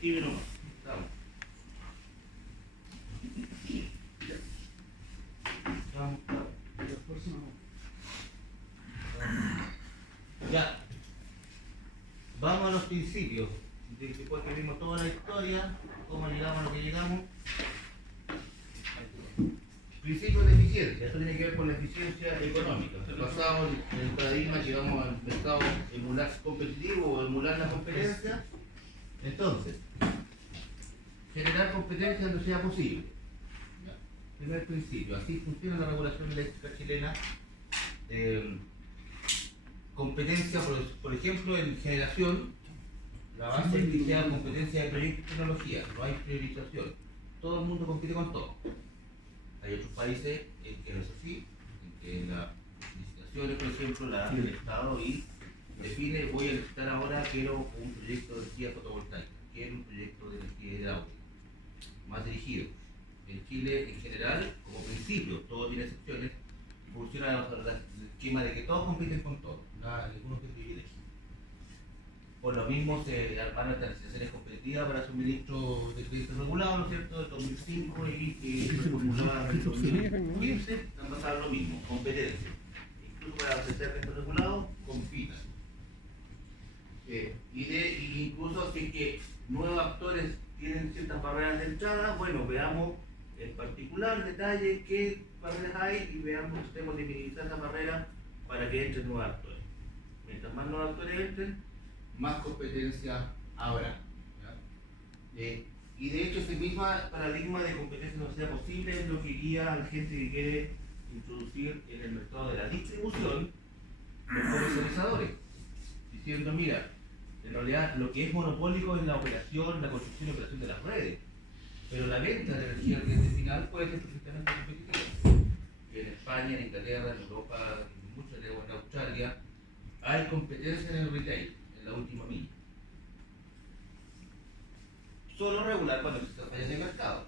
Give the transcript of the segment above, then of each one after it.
active nomás. Estamos. Ya. Vamos a los principios. Después que vimos toda la historia, cómo llegamos a lo que llegamos. Principio de eficiencia, esto tiene que ver con la eficiencia económica. Basado en el paradigma que vamos al mercado emular competitivo o emular la competencia. Entonces, generar competencia donde sea posible. Primer principio, así funciona la regulación eléctrica chilena. Competencia, por ejemplo, en generación, la base es que sea competencia de proyecto y tecnología, no hay priorización. Todo el mundo compite con todo. Hay otros países en que no es así, en que las licitaciones, por ejemplo, la hace el Estado y define, voy a necesitar ahora, quiero un proyecto de energía fotovoltaica, quiero un proyecto de energía hidráulica, más dirigido. En Chile, en general, como principio, todo tiene excepciones, funciona bajo el esquema de que todos compiten con todos, ninguno tiene privilegio. Por lo mismo se armaron estas licitaciones competitivas para suministro de créditos regulados, ¿no es cierto?, del 2005 y se formulaban en el 2015, han pasado lo mismo, competencia. Incluso para ofrecer créditos regulados, compitan. Incluso si es que nuevos actores tienen ciertas barreras de entrada, bueno, veamos en particular detalle qué barreras hay y veamos si tenemos que minimizar esas barreras para que entren nuevos actores. Mientras más nuevos actores entren, más competencia habrá. Y de hecho ese mismo paradigma de competencia no sea posible es lo que guía a la gente que quiere introducir en el mercado de la distribución los comercializadores, diciendo, mira, en realidad lo que es monopólico es la operación, la construcción y operación de las redes, pero la venta de energía al cliente final puede ser perfectamente competitiva. En España, en Inglaterra, en Europa, en muchas de en Australia, hay competencia en el retail, en la última milla. Solo regular cuando existe fallas de mercado.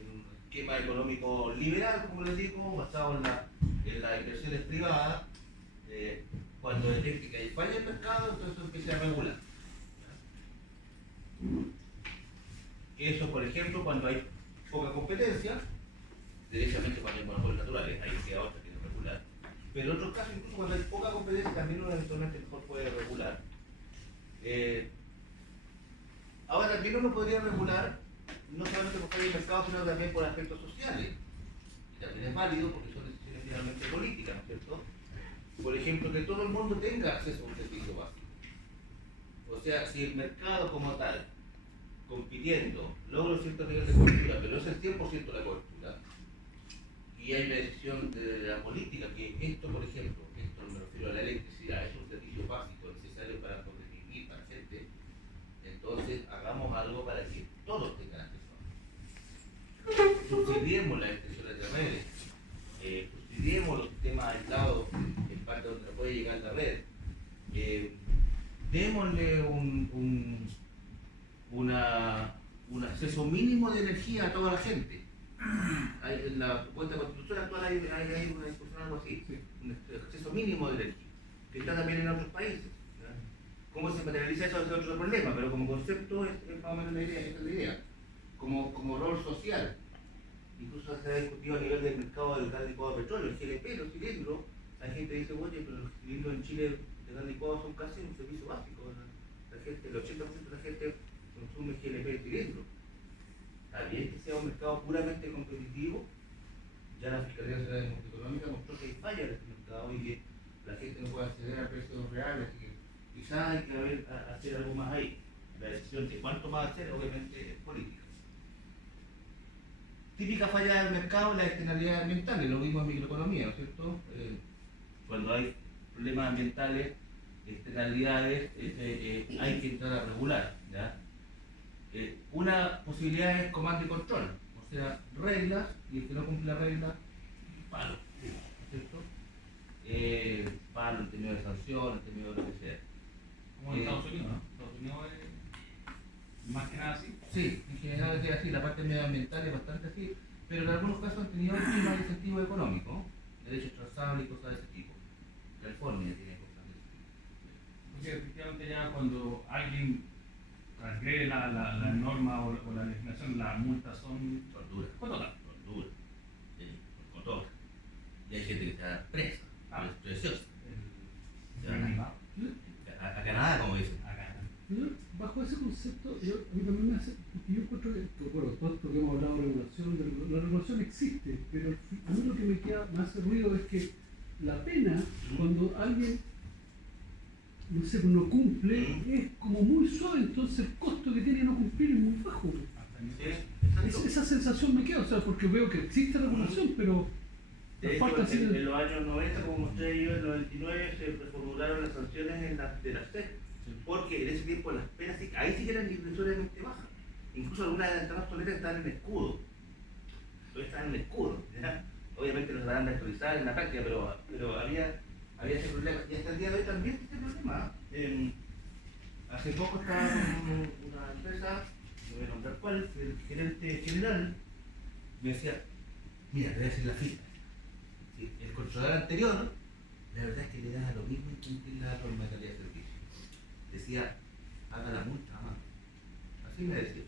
En un esquema económico liberal, como les digo, basado en las inversiones privadas, cuando detecte que hay fallas de mercado, entonces empieza a regular. Eso, por ejemplo, cuando hay poca competencia, derechamente cuando hay monopolios naturales, ahí queda otra que no regular. Pero en otros casos, incluso cuando hay poca competencia, también uno eventualmente mejor puede regular. Ahora también uno podría regular, no solamente por fallas de mercado, sino también por aspectos sociales. Y también es válido porque son decisiones finalmente políticas, ¿no es cierto? Por ejemplo, que todo el mundo tenga acceso a un servicio básico. O sea, si el mercado como tal, compitiendo, logra un cierto nivel de cobertura, pero no es el 100% de la cobertura, y hay una decisión de la política que esto, por ejemplo, esto me refiero a la electricidad, es un servicio básico necesario para sobrevivir, para la gente, entonces hagamos algo para que todos tengan acceso. Subsidiemos la extensión de redes, subsidiemos los sistemas aislados en parte donde no puede llegar la red, démosle un acceso mínimo de energía a toda la gente. En la propuesta de constitución actual hay una discusión algo así, un acceso mínimo de energía, que está también en otros países. ¿Cómo se materializa eso? Es otro problema, pero como concepto es más o menos la idea, esa es la idea. Como rol social. Incluso se ha discutido a nivel del mercado del gas licuado de petróleo, el GLP, los cilindros. Hay gente que dice, oye, pero los cilindros en Chile de gas licuado son casi un servicio básico. La gente, el 80% de la gente consume GLP de cilindro. Está bien que sea un mercado puramente competitivo, ya la Fiscalía Nacional de Económica mostró que hay fallas en este mercado y que la gente no puede acceder a precios reales, así que quizás hay que hacer algo más ahí. La decisión de cuánto va a hacer, obviamente, es política. Típica falla del mercado, la externalidad ambiental, lo mismo en microeconomía, ¿no es cierto? Cuando hay problemas ambientales, externalidades, hay que entrar a regular, ¿ya? Una posibilidad es comando y control, o sea, reglas, y el que no cumple la regla, palo, ¿no es cierto? Palo en términos de sanción, en términos de lo que sea. Como en Estados Unidos, ¿no? Estados Unidos es más que nada así. Sí, en general es así, la parte medioambiental es bastante así, pero en algunos casos han tenido más incentivos económicos, derechos transables y cosas de ese tipo. California tiene cosas de ese tipo. Porque efectivamente ya cuando alguien transgrede la norma o la legislación, las multas son Tortura. cototas. Tortura. Sí, con todo. Y hay gente que está presa. Es preciosa. El animado. A Canadá, como dicen. Acá. Yo, bajo ese concepto, a mí también me hace, porque yo encuentro que, bueno, todo esto que hemos hablado de regulación, la regulación existe, pero a mí lo que me hace ruido es que la pena, cuando alguien, no sé, no cumple, es como muy suave, entonces el costo que tiene no cumplir es muy bajo. Esa sensación me queda, o sea, porque veo que existe regulación, pero De hecho, falta así en los años 90, como mostré yo, en los 99 se reformularon las sanciones de la SEC, porque en ese tiempo las penas, ahí sí que eran irrisoriamente bajas. Incluso algunas de las entradas toleras estaban en escudo. Todavía estaban en escudo. ¿Ya? Obviamente no se van a actualizar en la práctica, pero había ese problema. Y hasta el día de hoy también existe el problema. Hace poco estaba con una empresa, no voy a nombrar cuál, el gerente general me decía, mira, te voy a decir la fiesta. El controlador anterior, la verdad es que le daba lo mismo incumplir la norma de calidad de servicio. Decía, haga la multa, mamá. Así me decía.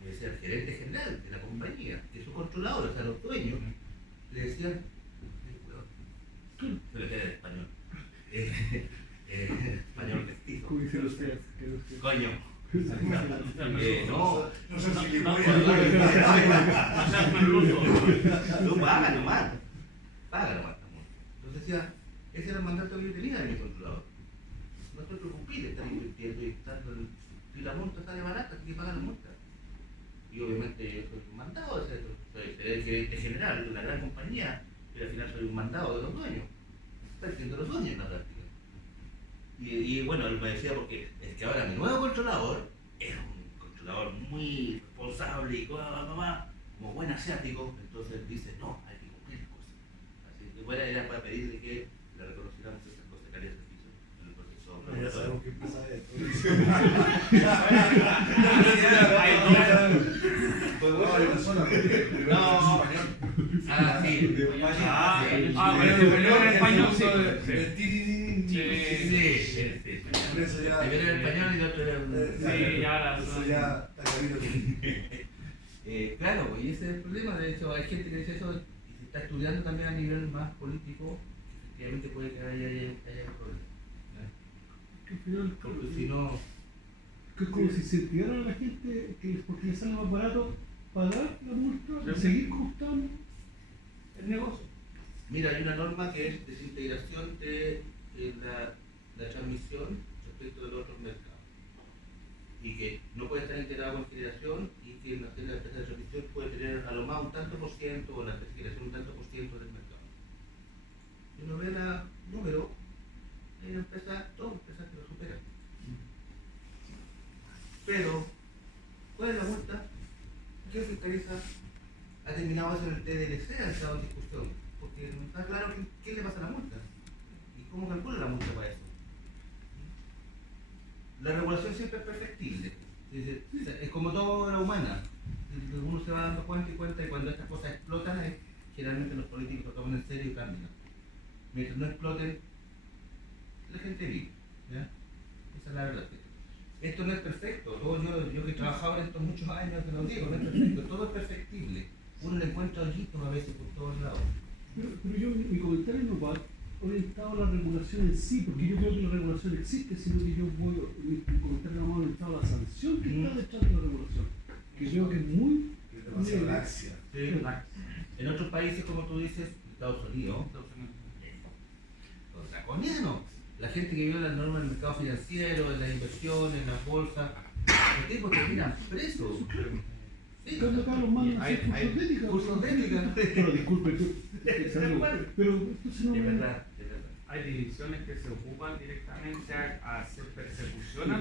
Me decía el gerente general de la compañía, que su controlador, o sea, los dueños, le decían, se le queda en español. Español vestido. como dicen ustedes, Coño. No sé si le voy No, paga nomás. Paga nomás. Entonces decía, ese era el mandato que yo tenía de mi controlador. No estoy preocupado, estar invirtiendo y estando. Si la multa sale barata, hay que pagar la multa. Y obviamente yo soy un mandado, soy el gerente general de una gran compañía, pero al final soy un mandado de los dueños. Estoy siendo los dueños en la práctica. Y bueno, él me decía porque es que ahora mi nuevo controlador era un controlador muy responsable y como buen asiático, entonces dice, no, hay que cumplir cosas. Así que bueno, era para pedirle que le reconociéramos esas cosas de calidad de servicio en el proceso. No, ya sabemos qué pasa de todo. Pues bueno, hay una zona No. Ah, sí. Bueno, el español en español, sí. Eso ya. Primero era español y el otro era. Sí, ya la Eso ya está cabido. Claro, y ese es el problema. De hecho, hay gente que dice eso y se está estudiando también a nivel más político. Efectivamente, puede que haya problemas. que al final, Porque si no. que es como si se incentivaran a la gente que porque les sale más barato pagar la multa y seguir costando el negocio. Mira, hay una norma que es desintegración de la transmisión respecto de los otros mercados. Y que no puede estar integrado con generación y que la empresa de transmisión puede tener a lo más un tanto por ciento o la generación un tanto por ciento del mercado. Si uno ve la número, hay empresas, todas empresas que lo superan. Pero, ¿cuál es la multa? ¿Quién fiscaliza? Ha terminado eso en el TDLC, ha estado en discusión, porque no está claro quién le pasa la multa y cómo calcula la multa para eso. La regulación siempre es perfectible, es como toda la humana, uno se va dando cuenta y cuando estas cosas explotan, generalmente los políticos lo toman en serio y cambian. Mientras no exploten, la gente vive, ¿ya? Esa es la verdad. Esto no es perfecto, yo que he trabajado en estos muchos años te lo digo, no es perfecto, todo es perfectible. Uno le encuentra hoyitos a veces por todos lados. Pero yo, mi comentario no va orientado a la regulación en sí, porque yo creo que la regulación existe, sino que mi comentario va más orientado a la sanción que está detrás de la regulación, que creo que es muy Demasiada laxia. Sí. En otros países, como tú dices, Estados Unidos, los draconianos, la gente que viola las normas del mercado financiero, en las inversiones, en las bolsas, los tipos terminan presos. Sí. Cuando acá los mandan a hacer Hay cursos de ética. cursos de ética. Pero disculpe, pero entonces no Es me... verdad, es verdad. Hay divisiones que se ocupan directamente a hacer persecución a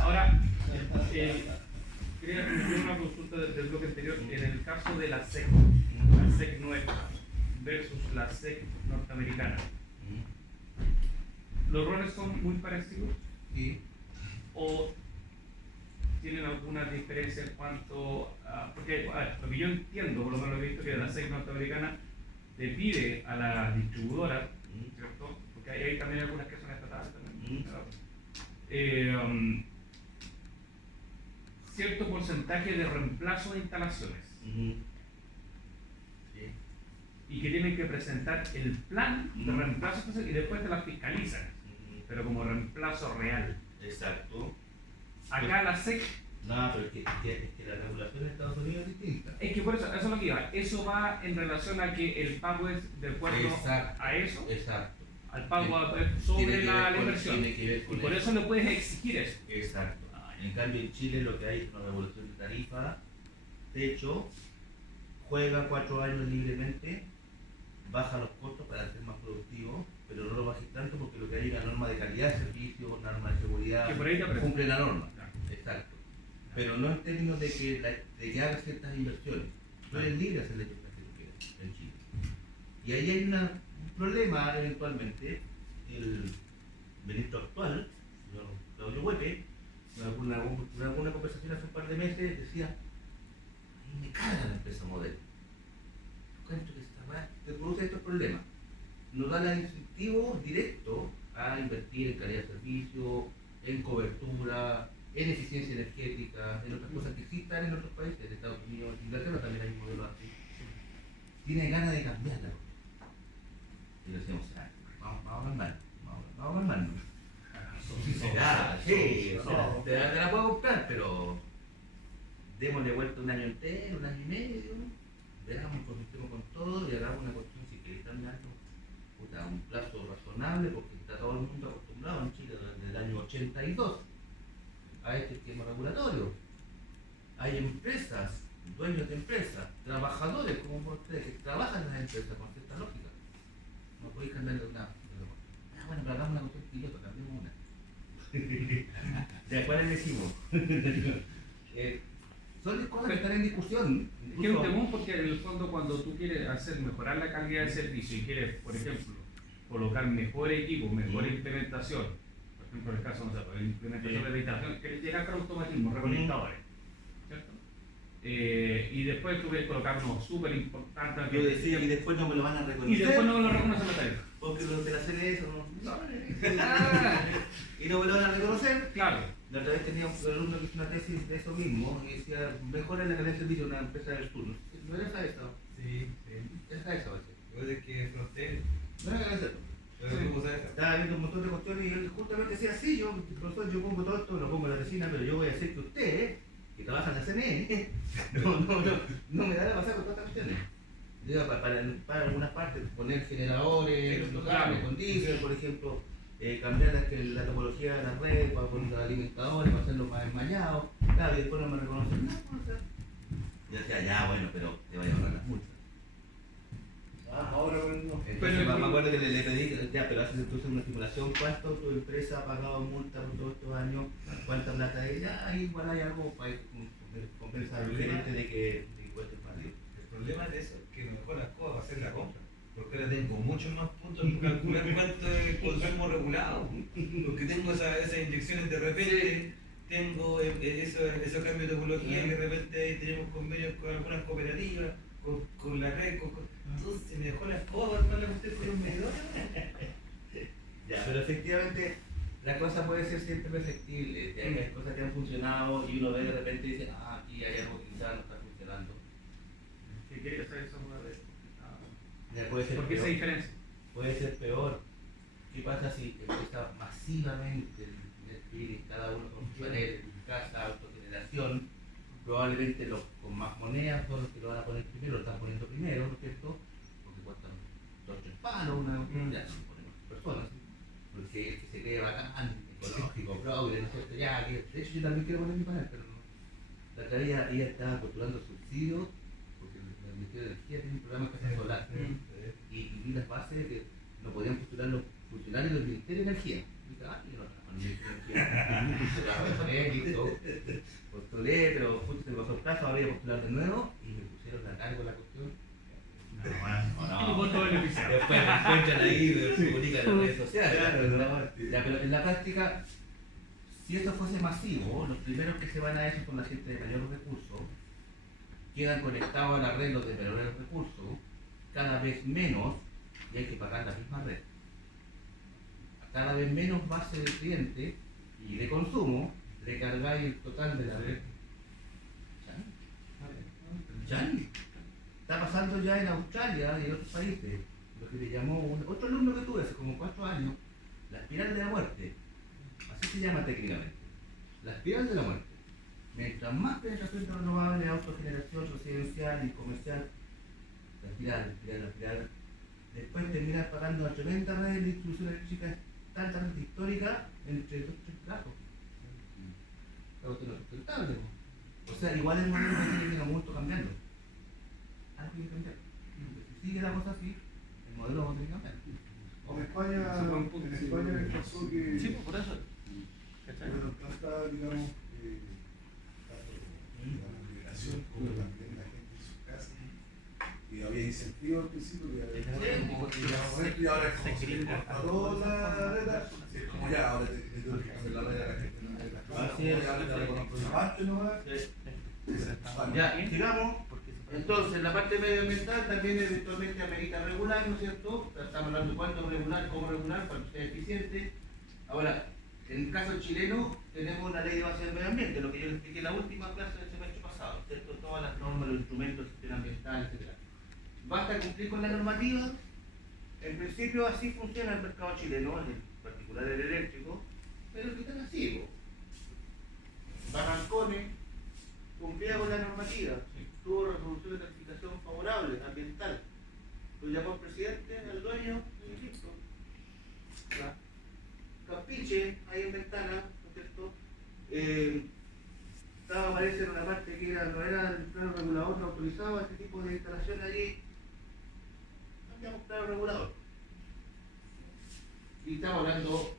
Ahora, quería hacer una consulta del bloque anterior. En el caso de la SEC nuestra versus la SEC norteamericana, ¿los roles son muy parecidos? Sí. ¿O tienen alguna diferencia en cuanto a, porque lo que yo entiendo, por lo menos he visto que la SEC norteamericana le pide a la distribuidora, ¿cierto? Porque porque hay también algunas que son estatales también. Cierto porcentaje de reemplazo de instalaciones. Sí. Y que tienen que presentar el plan de reemplazo y después te las fiscalizan, pero como reemplazo real. Exacto. Acá la SEC. No, pero es que la regulación de Estados Unidos es distinta. Es que por eso es lo que iba. Eso va en relación a que el pago es de acuerdo Exacto. a eso, Exacto. al pago sobre Tiene que ver la con- inversión. tiene que ver con Y por eso le puedes exigir eso. Exacto. En cambio, en Chile lo que hay es una revolución de tarifa, techo, juega 4 años libremente, baja los costos para ser más productivo, pero no lo bajes tanto porque lo que hay es una norma de calidad de servicio, una norma de seguridad, Que por ahí te aparece. cumple la norma. Claro. Exacto. Pero no en términos de que hagas ciertas inversiones. Tú eres libre de hacer las inversiones que tú quieras en Chile. Y ahí hay un problema eventualmente. El ministro actual, señor Claudio Huepe, en alguna conversación hace un par de meses decía: "A mí me carga la empresa modelo. Encuentro que esta weá te produce estos problemas. No da el incentivo directo a invertir en calidad de servicio, en cobertura, en eficiencia energética, en otras cosas que sí están en otros países, en Estados Unidos, en Inglaterra también hay modelos así. Tiene ganas de cambiarla. Y le decíamos: vamos a calmarnos, vamos a calmarnos. Sí, o sea, te la puedo comprar, pero démosle vuelta un año entero, un año y medio, veamos, consultemos con todo y hagamos una cuestión si queréis cambiar a un plazo razonable, porque está todo el mundo acostumbrado en Chile desde el año 82 a este esquema regulatorio. Hay empresas, dueños de empresas, trabajadores como ustedes que trabajan en las empresas con cierta lógica. No podéis cambiarle una. Bueno, pero hagamos una cuestión piloto, cambiemos una. ¿De cuál elegimos? Son cosas que están en discusión. Es que es un temón porque en el fondo cuando tú quieres hacer mejorar la calidad del servicio y quieres, por ejemplo, colocar mejor equipo, mejor implementación, por ejemplo en el caso, no sé, la implementación de instalación, quieres llegar con automatismo, recolectadores, ¿cierto? Y después tú quieres colocar unos súper importantes. Yo decía, y después no me lo van a Y reconocer. después no me lo reconocen la tarifa. Porque los de la CNE son y no me lo van a reconocer. Claro. La otra vez tenía un alumno que hizo una tesis de eso mismo y decía: mejora la calidad de servicio de una empresa del sur. ¿No era esa? Sí, Era esa, parece. Igual es que frontera. No era esa. Pero ¿cómo sabes? Estaba viendo un montón de cuestiones y él justamente decía: sí, profesor, yo pongo todo esto, lo pongo en la resina, pero yo voy a hacer que usted, que trabaja en la CNE, no me da la pasada con todas estas cuestiones. Digo, para algunas partes, poner generadores locales con diésel, por ejemplo, cambiar la topología de la red para poner alimentadores, para hacerlo más enmallados. Claro, y después no me reconocen nada. Yo decía: ya, bueno, pero te voy a ahorrar las multas. Ahora no. Entonces, me acuerdo que le pedí: ya, pero haces entonces una simulación, ¿cuánto tu empresa ha pagado multa por todos estos años? ¿Cuánta plata hay? Ya, igual hay algo para compensar al gerente de que cueste más dinero. El problema de eso es que me mejor las cosas para hacer la compra. Porque ahora tengo muchos más puntos para calcular cuánto es el consumo regulado. Porque tengo esas inyecciones de repente, tengo esos cambios de topología, que de repente ahí tenemos convenios con algunas cooperativas, con la red, entonces me dejó las cosas para la usted con los medidores. Ya, pero efectivamente la cosa puede ser siempre perfectible. Ya hay cosas que han funcionado y uno ve de repente y dice: aquí hay algo que quizás no está funcionando. ¿Qué quieres hacer eso? Ya puede ser ¿Por qué esa peor. diferencia? Puede ser peor. ¿Qué pasa si empieza masivamente a invertir en cada uno con su paneles, en casa, autogeneración? Probablemente los con más monedas son los que lo van a poner primero, lo están poniendo primero, ¿no es cierto? Porque cuestan 2 o 3 palos, ya no ponemos personas, ¿sí? Porque el que se cree bacán, ecológico, progre, ¿no es cierto? Ya, que, de hecho yo también quiero poner mi panel, pero no. La otra vez ella estaba postulando subsidios, porque el Ministerio de Energía tiene un programa de casa solar, y vi las bases de que no podían postular los funcionarios del Ministerio de Energía. Y dije: yo no trabajo en el Ministerio de Energía. Se la poner, listo. Postulé, pero justo se me pasó el caso, ahora voy a postular de nuevo y me pusieron a cargo la cuestión. Y vos todo beneficiado. Después me encuentran ahí, se comunican en las redes sociales. Ya, pero en la práctica, si esto fuese masivo, los primeros que se van a eso son la gente de mayor recursos, quedan conectados a la red los de menores recursos, cada vez menos, y hay que pagar la misma red. cada vez menos base de cliente y de consumo, recargáis el total de la red. ¿Ya? Está pasando ya en Australia y en otros países, lo que le llamó otro alumno que tuve hace como 4 años, la espiral de la muerte. Así se llama técnicamente. La espiral de la muerte. Mientras más penetración de renovables, autogeneración residencial y comercial, la espiral. Después terminar pagando una tremenda red de distribución eléctrica tan histórica entre 2 o 3 platos. Pero esto no es sustentable. O sea, igual el modelo va a tener que ir a mucho cambiando. Algo tiene que cambiar. Si sigue la cosa así, el modelo va a tener que cambiar. En España les pasó que Sí, pues por eso. bueno, tanta, digamos, liberación como también la gente en sus casas. Y había incentivos al principio, y ahora es como se corta toda la red. Es como ya, ahora te tengo que cambiar la red a la gente, no hay la casa, Así es. ahora te la ponen por una parte nomás. Ya, sigamos. Entonces, la parte medioambiental también eventualmente amerita regular, ¿no es cierto? Estamos hablando de cuánto regular, cómo regular, para que sea eficiente. Ahora, en el caso chileno, tenemos una ley de base del medio ambiente, lo que yo les expliqué en la última clase del semestre pasado, ¿cierto? Todas las normas, los instrumentos, el sistema ambiental, etc. Basta cumplir con la normativa. En principio, así funciona el mercado chileno, en particular el eléctrico, pero que están así, Barrancones cumplía con la normativa, tuvo resolución de clasificación favorable, ambiental. Lo llamó el presidente al dueño y listo. Campiche, ahí en Ventana, ¿no es cierto? Estaba, parece, en una parte que no era el plano regulador, no autorizaba este tipo de instalaciones allí. Cambiamos plano regulador. Y estamos hablando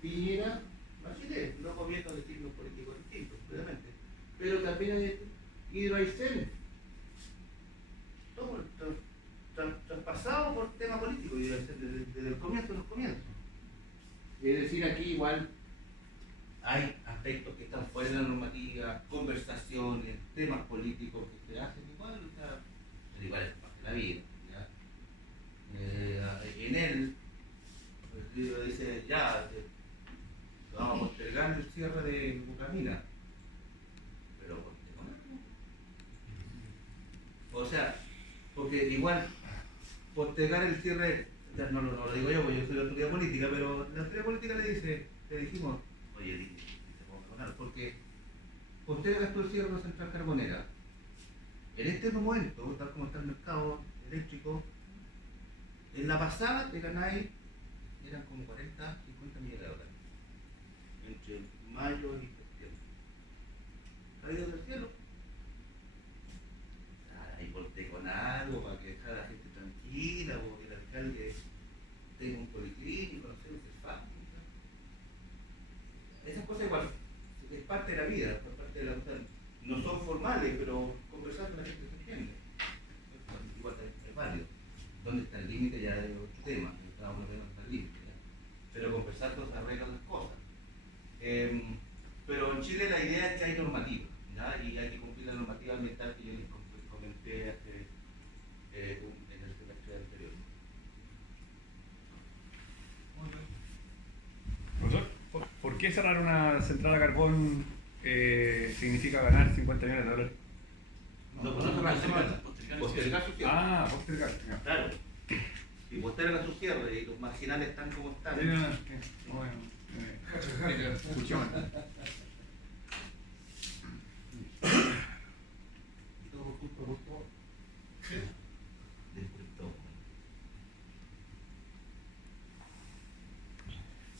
Piñera, Bachelet, dos gobiernos de signos políticos distintos, obviamente. Pero también hay Hidroaicén, todo traspasado por tema político, desde el comienzo de los comienzos. Es decir, aquí igual hay aspectos que están fuera de la normativa, conversaciones, temas políticos que se hacen igual, o sea, pero igual es parte de la vida. En él, el libro dice, ya, vamos a postergar el cierre de Bucamina, pero o sea, porque igual postergar el cierre, no lo digo yo, porque yo soy de la autoridad política, pero la autoridad política le dijimos, oye, porque postergas tú el cierre de la central carbonera. En este momento, tal como está el mercado eléctrico, en la pasada te ganáis, eran como 40, 50 millones de dólares, entre mayo y septiembre. Caído del cielo. Ahí porté con algo para que dejara a la gente tranquila, o que el alcalde tenga un policlínico, no sé, un CEFAM. Esas cosas igual, es parte de la vida, es parte de la cosa. No son formales, pero conversar con la gente se entiende. Igual es válido. ¿Dónde está el límite? Ya es otro tema, cada uno ve dónde está el límite. Pero conversar se arreglan las cosas. Pero en Chile la idea es que hay normativa, ¿ya? Y hay que cumplir la normativa ambiental que yo les comenté en el semestre anterior. Profesor, ¿por qué cerrar una central a carbón significa ganar 50 millones de dólares? Postergar su cierre. Ah, postergar. Ya. Claro. Si postergan su cierre y los marginales están como están. Bueno, funciona. Y todo por culpa del productor.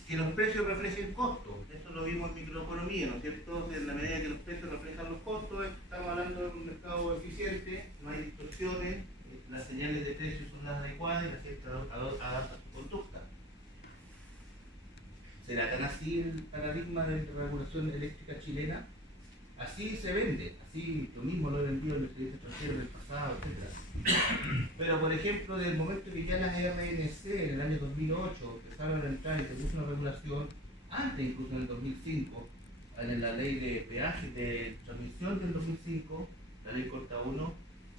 Que los precios reflejen costos, eso lo vimos en microeconomía, ¿no es cierto? En la medida que los precios reflejan los costos, estamos hablando de un mercado eficiente, no hay distorsiones, las señales de precios son las adecuadas y la gente adapta su conducta. ¿Será tan así el paradigma de la regulación eléctrica chilena? Así se vende, así lo mismo lo he vendido en los clientes extranjeros del pasado, etc. Pero por ejemplo, desde el momento que ya las RNC en el año 2008 empezaron a entrar y se puso una regulación, antes incluso en el 2005, en la ley de peaje de transmisión del 2005, la ley Corta 1,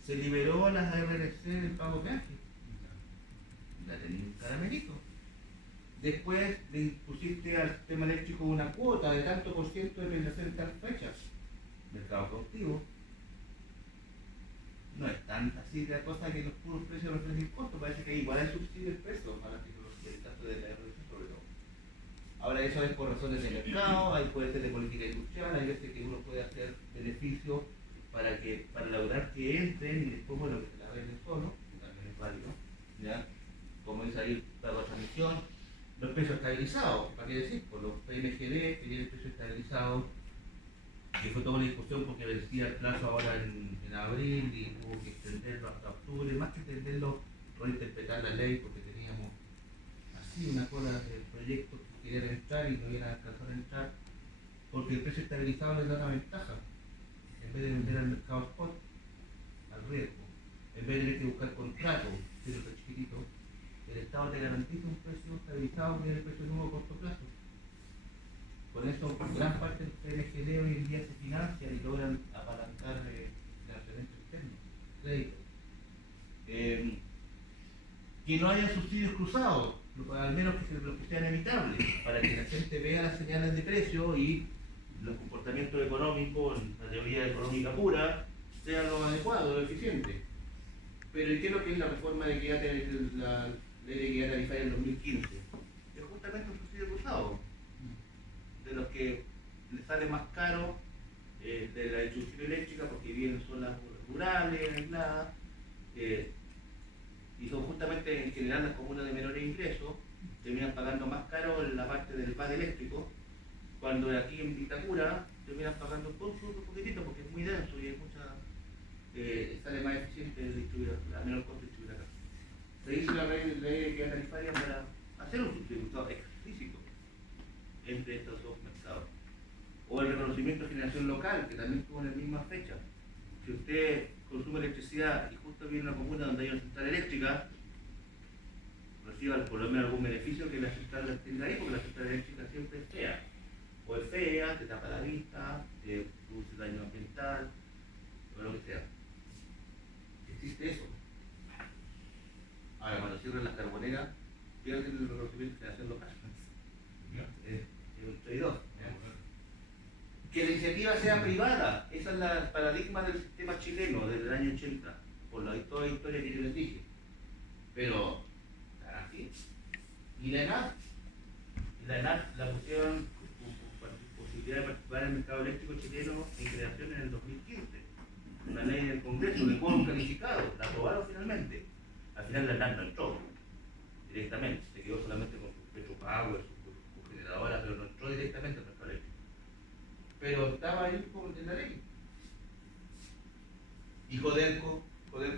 se liberó a las RNC del pago de peaje. La tenía un caramelito. Después le impusiste al sistema eléctrico una cuota de tanto por ciento de penetración en tal fecha. Mercado cautivo. No es tan así de la cosa que los puros precios reflejan el costo, parece que igual hay subsidio del precio a la tecnología, el caso de la revolución sobre todo. Ahora eso es por razones de mercado, ahí puede ser de política industrial, hay veces que uno puede hacer beneficios para lograr que entren y después bueno que se la venden solo, que también es válido, ¿ya? Como es ahí la transmisión, los precios estabilizados, ¿para qué decir? Por los PMGD que tienen el precio estabilizado, que fue toda una discusión porque vencía el plazo ahora en abril y hubo que extenderlo hasta octubre, más que extenderlo, reinterpretar la ley porque teníamos así una cola de proyectos que querían entrar y no iban a alcanzar a entrar, porque el precio estabilizado les da una ventaja, en vez de vender al mercado spot, al riesgo, en vez de tener que buscar contratos, si es chiquitito, el Estado te garantiza un precio estabilizado que es el precio nuevo a corto plazo. Por eso gran parte del PNGD hoy en día se financian y logran apalancar financiamiento externo, crédito. Que no haya subsidios cruzados, al menos los que sean evitables, para que la gente vea las señales de precio y los comportamientos económicos, la teoría económica pura, sean lo adecuado, lo eficiente. Pero ¿y qué es lo que es la reforma de equidad, la ley de equidad tarifaria del 2015? Es justamente un subsidio cruzado, de los que les sale más caro de la distribución eléctrica porque viven en zonas rurales, aisladas, y son justamente en general las comunas de menores ingresos, terminan pagando más caro en la parte del VAD eléctrico, cuando aquí en Vitacura terminan pagando un poquitito porque es muy denso y hay sale más eficiente distribuir, a menor costo distribuir acá. Se hizo la ley de equidad tarifaria para hacer un subsidio cruzado explícito entre estos dos mercados. O el reconocimiento de generación local, que también estuvo en la misma fecha. Si usted consume electricidad y justo vive en una comuna donde hay una central eléctrica, reciba por lo menos algún beneficio que la central tenga ahí, porque la central eléctrica siempre es fea. O es fea, te tapa la vista, te produce daño ambiental, o lo que sea. Existe eso. Ahora, cuando cierran las carboneras, pierden el reconocimiento de generación local. Es un trade-off. Que la iniciativa sea privada, esa es el paradigma del sistema chileno desde el año 80, por toda la historia que yo les dije. Pero, así. Y la ENAP la pusieron con posibilidad de participar en el mercado eléctrico chileno en creación en el 2015. Una ley del Congreso de quórum calificado, la aprobaron finalmente. Al final la ENAP no entró directamente, se quedó solamente con su Petropower, su generadora, pero no entró directamente al mercado eléctrico. Pero estaba ahí en la ley. Y Codelco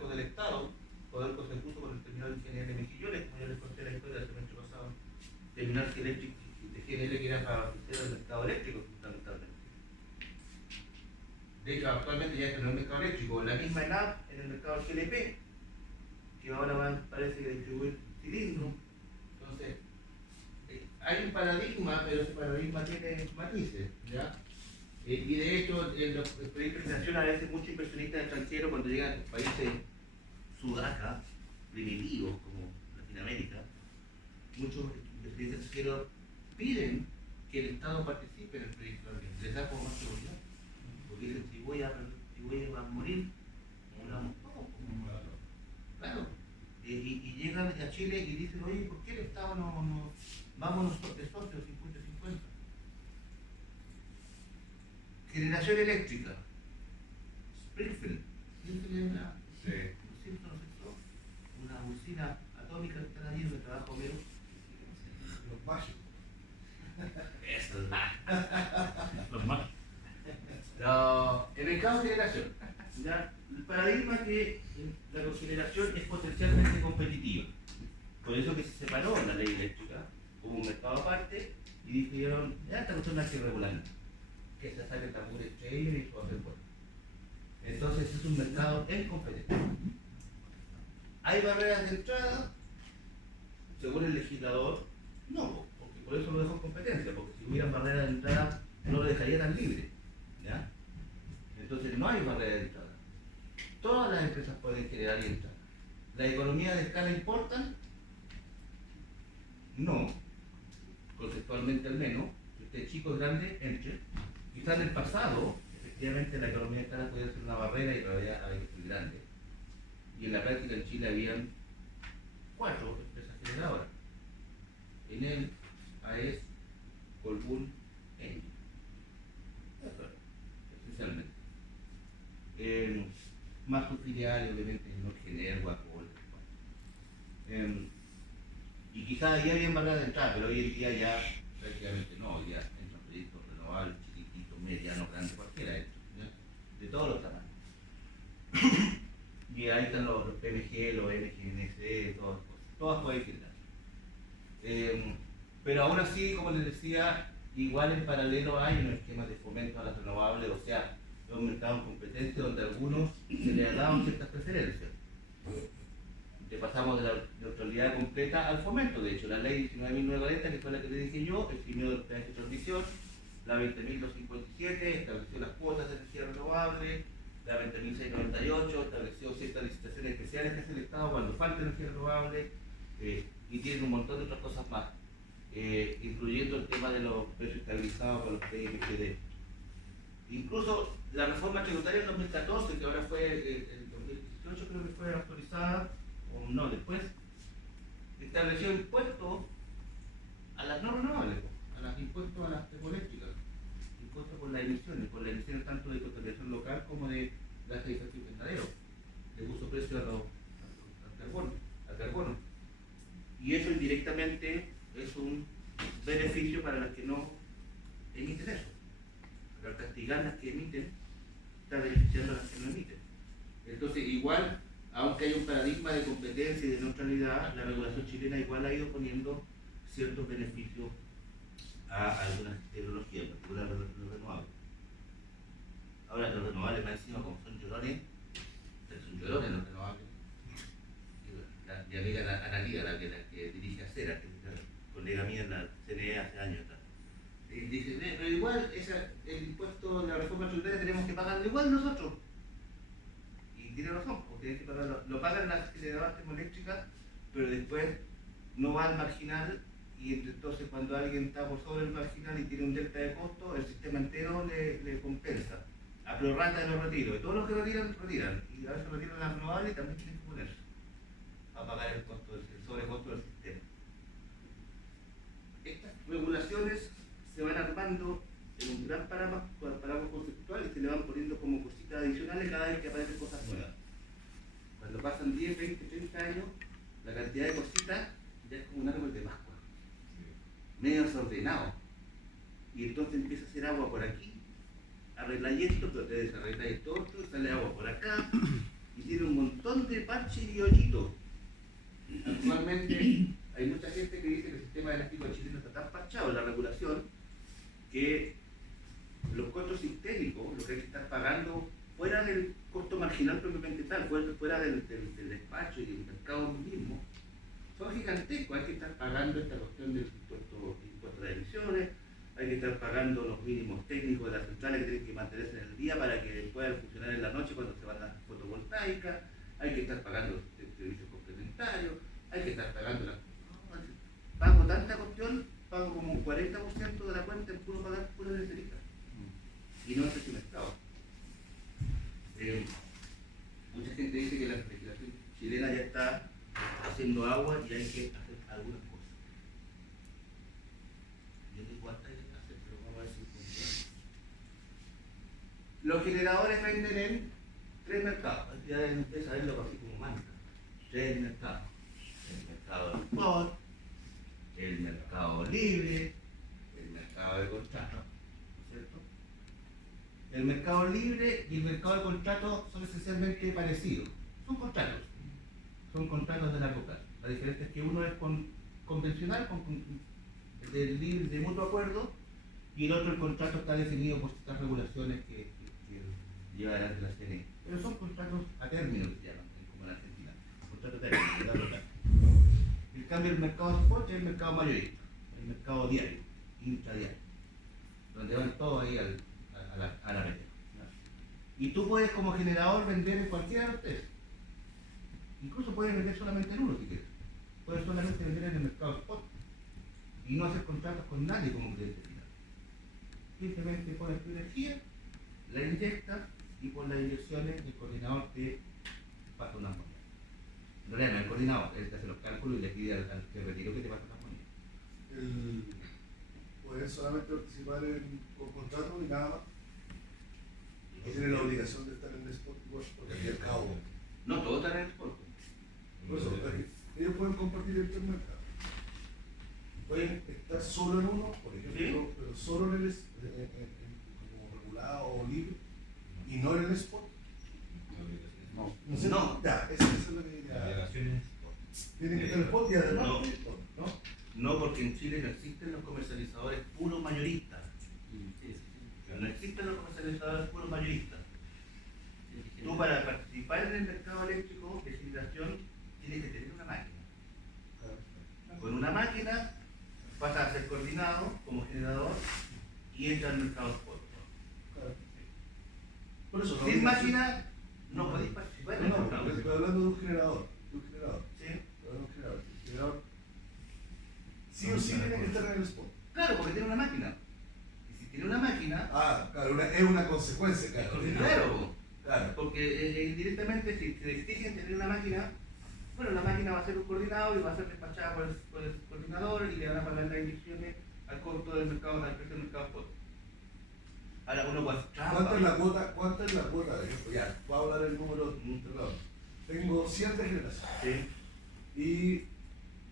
del Estado, Codelco se puso con el terminal de GNL de Mejillones, como ya les conté la historia del semestre pasado, terminal eléctrico de GNL que era para abastecer el mercado eléctrico fundamentalmente. De hecho, actualmente ya está en el mercado eléctrico, la misma ENAP en el mercado GLP, que ahora parece que distribuir cilindros. Entonces, hay un paradigma, pero ese paradigma tiene matices, ¿ya? Y de hecho, en los proyectos de nación a veces muchos inversionistas extranjeros cuando llegan a países sudacas, primitivos como Latinoamérica, muchos inversionistas extranjeros piden que el Estado participe en el proyecto, les da como más seguridad, porque dicen, si voy a morir, muramos todos. Claro. Y llegan a Chile y dicen, oye, ¿por qué el Estado no vámonos de socios 50-50? Generación eléctrica. Springfield. Springfield es una usina atómica que está allí donde trabaja Homero. Los machos. Eso es los machos. El mercado de generación. ¿Ya? El paradigma que la cogeneración es potencialmente competitiva. Por eso que se separó la ley eléctrica, hubo un mercado aparte y dijeron, ya esta cuestión no hay que regularla, que se saque el tambor entre ellos y su hacer bueno. Entonces es un mercado en competencia. ¿Hay barreras de entrada? Según el legislador, no, porque por eso lo dejó en competencia, porque si hubiera barreras de entrada no lo dejaría tan libre. ¿Ya? Entonces no hay barreras de entrada. Todas las empresas pueden generar y entrar. ¿La economía de escala importan? No, actualmente al menos, si usted es chico o grande, entre. Quizás en el pasado, efectivamente, la economía escala podía ser una barrera y todavía había que ser grande. Y en la práctica en Chile habían 4 empresas generadoras. Enel, AES, Colbún, Engie. Eso es, esencialmente. Más sus filiales, obviamente, Norgener, Guacol. Y quizás ahí había barreras de entrada, pero hoy en día ya prácticamente no. Hoy día entran proyectos renovables, chiquititos, medianos, grandes, cualquiera, de todos los tamaños. Y ahí están los PMG, los MGNC, todas pueden generar. Pero aún así, como les decía, igual en paralelo hay unos esquemas de fomento a las renovables, o sea, un mercado en competencia donde a algunos se les daban ciertas preferencias. Pasamos de la neutralidad completa al fomento. De hecho, la ley 19.940, que fue la que te dije yo, eximió de los peajes de transmisión, la 20.257 estableció las cuotas de energía renovable, la 20.698 estableció ciertas licitaciones especiales que hace el Estado cuando falta energía renovable, y tiene un montón de otras cosas más, incluyendo el tema de los precios estabilizados para los PMGD. Incluso la reforma tributaria del 2014, que ahora fue el 2018, creo que fue actualizada, o no, después, estableció impuestos a las no renovables, impuestos a las termoeléctricas, impuestos por las emisiones tanto de contaminación local como de gases de efecto invernadero, le puso precio al carbono. Y eso indirectamente es un beneficio para las que no emiten eso. Pero al castigar las que emiten, está beneficiando a las que no emiten. Entonces, igual, aunque hay un paradigma de competencia y de neutralidad, la regulación chilena igual ha ido poniendo ciertos beneficios a algunas tecnologías, en particular los renovables. Ahora, los renovables más encima, como son llorones los renovables. Mi amiga Ana Liga, la que dirige Acera, que es colega mía en la CNE hace años atrás, dice, pero igual el impuesto de la reforma tributaria tenemos que pagarlo igual nosotros. Y tiene razón, porque hay que pagarlo. Lo pagan las generadoras termoeléctricas, pero después no va al marginal, y entonces cuando alguien está por sobre el marginal y tiene un delta de costo, el sistema entero le compensa. A prorrata de los retiros. Y todos los que retiran, y a veces retiran las renovables y también tienen que ponerse a pagar el sobrecosto del sistema. Estas regulaciones se van armando en un gran parámetro conceptual y se le van poniendo como cositas adicionales cada vez que aparecen cosas nuevas. Cuando pasan 10, 20, 30 años, la cantidad de cositas ya es como un árbol de Pascua, medio desordenado. Y entonces empieza a hacer agua por aquí, arregláis esto, pero te desarregláis todo esto, y sale agua por acá, y tiene un montón de parches y hoyitos. Actualmente hay mucha gente que dice que el sistema eléctrico chileno está tan parchado en la regulación que los costos sistémicos, lo que hay que estar pagando fuera del costo marginal propiamente tal, fuera del despacho y del mercado mismo, son gigantescos. Hay que estar pagando esta cuestión del impuesto de emisiones, hay que estar pagando los mínimos técnicos de las centrales que tienen que mantenerse en el día para que puedan funcionar en la noche cuando se van las fotovoltaicas, hay que estar pagando servicios complementarios, hay que estar pagando pago tanta cuestión, pago como un 40% de la cuenta en puro pagar pura electricidad. Y no es ese mercado. Mucha gente dice que la legislación chilena ya está haciendo agua y hay que hacer algunas cosas. Yo no sé cuántas hay que hacer, pero vamos a ver si funciona. Los generadores venden en 3 mercados. Ya empieza a verlo así como mantra. 3 mercados. El mercado del spot, el mercado libre, el mercado de contrato, ¿no es cierto? El mercado libre y el mercado de contrato son esencialmente parecidos. Son contratos de largo plazo. La diferencia es que uno es convencional, de mutuo acuerdo, y el otro, el contrato, está definido por ciertas regulaciones que lleva adelante la CNE. Pero son contratos a término, que se llaman, como en Argentina. Contratos a término, de largo plazo. En cambio, el mercado spot es el mercado mayorista, el mercado diario, intradiario, donde van todos ahí a la red. Y tú puedes, como generador, vender en cualquiera de los tres. Incluso puedes vender solamente en uno si quieres. Puedes solamente vender en el mercado spot. y no hacer contratos con nadie como cliente final. Simplemente pones tu energía, la inyectas y por las inyecciones el coordinador te pasa unas monedas. En realidad no es el coordinador, él te hace los cálculos y le pide al que retiró que te pase unas monedas. Puedes solamente participar con contrato y nada más. No tiene la obligación de estar en el spot igual, porque al fin y al cabo. No, todos están en el sport. Por eso, ellos pueden compartir entre el mercado. Pueden estar solo en uno, por ejemplo, ¿Sí? pero solo en el como regulado o libre y no en el spot. No sé, No. ya, eso es lo que ya. Navegaciones. Tienen que estar en el spot y además No. de spot, ¿no? No, porque en Chile no existen los comercializadores puros mayoristas. No existen los comercializadores puros mayoristas. Tú para participar en el mercado eléctrico de generación tienes que tener una máquina. Con una máquina pasas a ser coordinado como generador y entras al mercado spot. Claro. Por eso, Sin máquina no podéis participar en el No, mercado. porque estoy hablando de un generador. De un generador. ¿Sí? Estoy hablando de un generador. El generador sí o sí tiene que estar en el spot. Claro, porque tiene una máquina. Y si tiene una máquina, Ah, claro, es una consecuencia, claro. claro, Claro. porque indirectamente si te exigen tener una máquina, bueno, la máquina va a ser un coordinado y va a ser despachada por el coordinador y le van a pagar las inyecciones al costo del mercado, al precio del mercado spot. Ahora uno puede hacer trampa. ¿Cuánta es la cuota, por ejemplo? Ya, voy a hablar el número de un lado. Tengo 100 de generación. Sí.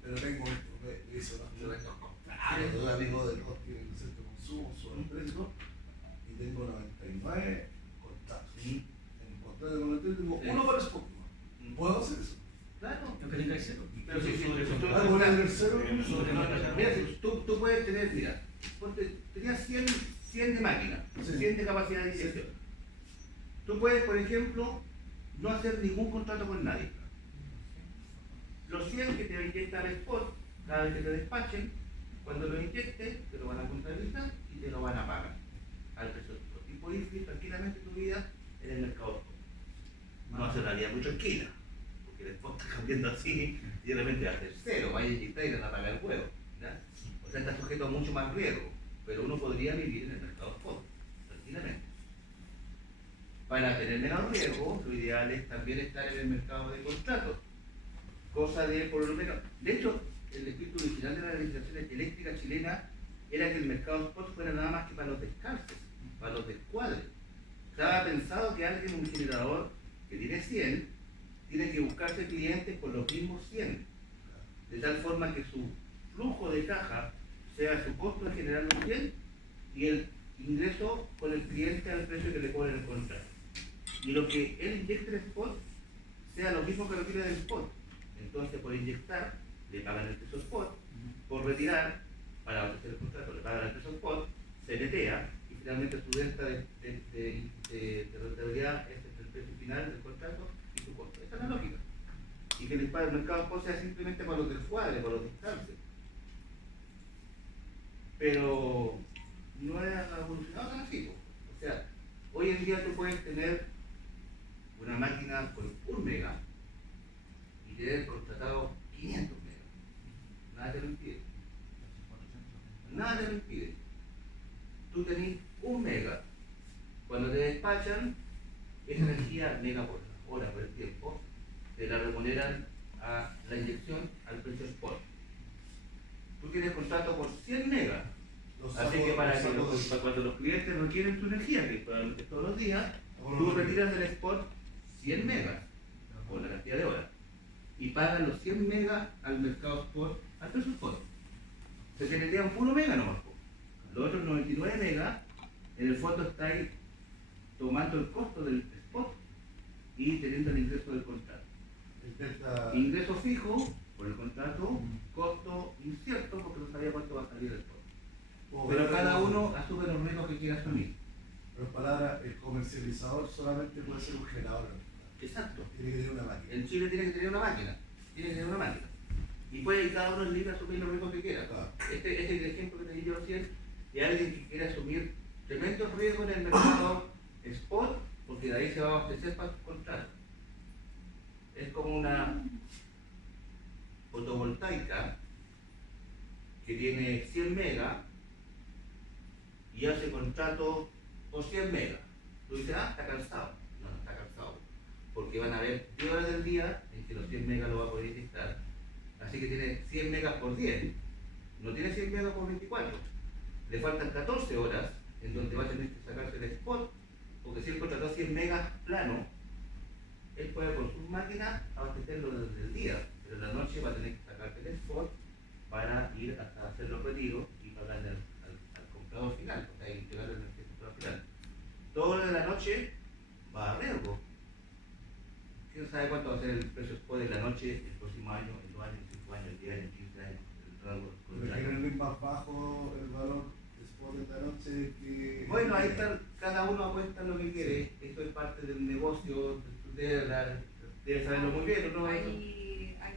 Pero tengo, me hice unos tremendos contratos, dos amigos de los tienen el centro de consumo, su precio, y tengo 99 contratos. Sí. En el contrato de 99 tengo Sí. uno para spot. ¿Puedo hacer eso? Claro. Yo creo que hay cero. Pero si Ah, ¿voy a tener cero? mira, si tú puedes tener, mira, tenías 100 de máquina, Sí. 100 de capacidad de inyección. Tú puedes, por ejemplo, no hacer ningún contrato con nadie. Los 100 que te inyectan al spot, cada vez que te despachen, cuando lo inyectes, te lo van a contabilizar y te lo van a pagar al precio del spot. Y puedes vivir tranquilamente tu vida en el mercado spot. No va a ser una vida muy tranquila, porque el spot está cambiando así y de repente va a ser cero, vaya a inyectar y te van a pagar el huevo. ¿Ya? O sea, está sujeto a mucho más riesgo, pero uno podría vivir en el mercado spot, tranquilamente. Para tener menos riesgo, lo ideal es también estar en el mercado de contratos. Cosa de, por lo menos, de hecho, el espíritu original de la legislación eléctrica chilena era que el mercado spot fuera nada más que para los descalces, para los descuadres. Estaba pensado que alguien, un generador que tiene 100, tiene que buscarse clientes con los mismos 100, de tal forma que su flujo de caja sea su costo de generar los 100 y el ingreso con el cliente al precio que le cobra el contrato. Y lo que él inyecte en el spot sea lo mismo que lo tira del spot. Entonces, por inyectar, le pagan el precio spot, por retirar, para ofrecer el contrato, le pagan el precio spot, se netea y finalmente su venta de rentabilidad es entre el precio final del contrato y su costo. Esa es la lógica. Y que el mercado spot sea simplemente para los descuadres, para los distantes. Pero no es evolucionado tan así. O sea, hoy en día tú puedes tener una máquina con 1 mega y tener contratado 500 megas. Nada te lo impide. Nada te lo impide. Tú tenés 1 mega. Cuando te despachan, esa energía mega por hora, por el tiempo, te la remuneran a la inyección al precio spot. Tú tienes contrato por 100 megas. Así que para cuando los clientes requieren tu energía, que probablemente todos los días, tú retiras del spot 100 megas, o la cantidad de horas, y pagan los 100 megas al mercado spot, al precio spot. Se generan 1 mega nomás. Los otros 99 megas, en el fondo estáis tomando el costo del spot y teniendo el ingreso del contrato. Ingreso fijo por el contrato, costo incierto porque no sabía cuánto va a salir el spot. Pero cada uno asume los riesgos que quiera asumir. Pero en palabras, el comercializador solamente puede ser un generador. Exacto. Tiene que tener una máquina. En Chile tiene que tener una máquina. Tiene que tener una máquina. Y puede cada uno es libre a asumir los riesgos que quiera. Claro. Este es el ejemplo que te di yo recién de alguien que quiere asumir tremendos riesgos en el mercado spot, porque de ahí se va a abastecer para su contrato. Es como una fotovoltaica que tiene 100 megas y hace contrato por 100 megas. Tú dices, está cansado. No, no está cansado. Porque van a haber 10 horas del día en que los 100 megas lo va a poder inyectar. Así que tiene 100 megas por 10. No tiene 100 megas por 24. Le faltan 14 horas en donde va a tener que sacarse el spot, porque si él contrató 100 megas plano, él puede con sus máquinas abastecerlo desde el día, pero en la noche va a tener que sacarse el spot para ir hasta hacer los retiros y pagarle al comprador final, o sea, entregarle el comprador final. Todo lo de la noche va a riesgo. ¿Quién sabe cuánto va a ser el precio spot de la noche el próximo año, en 2 años, 5 años, 10 años, 15 años? Pero generalmente es más bajo el valor después de la noche que... Bueno, ahí está, cada uno apuesta lo que quiere, esto es parte del negocio, debe saberlo muy bien, ¿no? Hay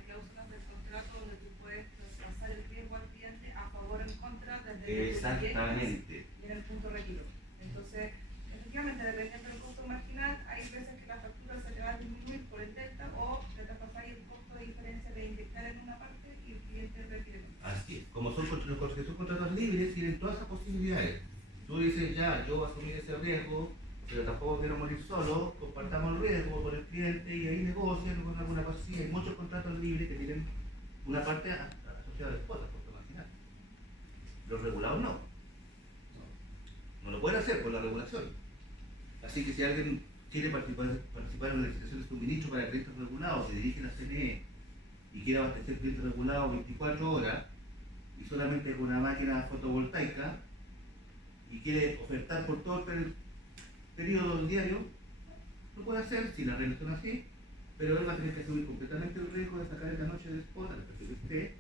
cláusulas del contrato donde tú puedes traspasar el riesgo al cliente a favor o en contra desde Exactamente. y en el punto retiro. Entonces, efectivamente, dependiendo del costo marginal, hay veces que la factura se te va a disminuir por el delta o te traspasáis el costo de diferencia de inyectar en una parte y el cliente retire. Así es, como son contratos libres, tienen todas esas posibilidades. Tú dices, ya, yo voy a asumir ese riesgo, pero tampoco quiero morir solo, compartamos el riesgo con el cliente y ahí negocian con alguna cosa así. Hay muchos contratos libres que tienen una parte asociada al spot, al costo marginal. Los regulados no. No lo pueden hacer por la regulación. Así que si alguien quiere participar en la licitación de suministro para clientes regulados, se dirige a la CNE y quiere abastecer clientes regulados 24 horas y solamente con una máquina fotovoltaica y quiere ofertar por todo el periodo del diario, lo puede hacer si la reglas son así, pero él va a tener que asumir completamente el riesgo de sacar en la noche de spot al precio que esté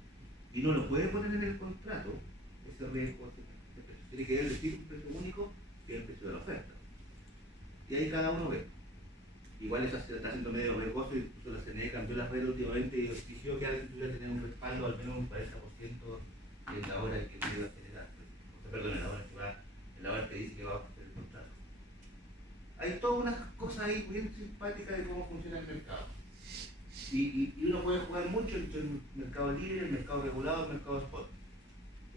y no lo puede poner en el contrato ese riesgo, ese precio. Tiene que decir un precio único que es el precio de la oferta. Y ahí cada uno ve. Igual eso se está haciendo medio riesgoso, incluso la CNE cambió las reglas últimamente y exigió que alguien tuviera que tener un respaldo al menos un 40% en la hora en que se va a generar. Perdón, en la hora que dice que va a hacer el contrato. Hay todas unas cosas ahí bien simpáticas de cómo funciona el mercado. Y uno puede jugar mucho entre el mercado libre, el mercado regulado, el mercado spot.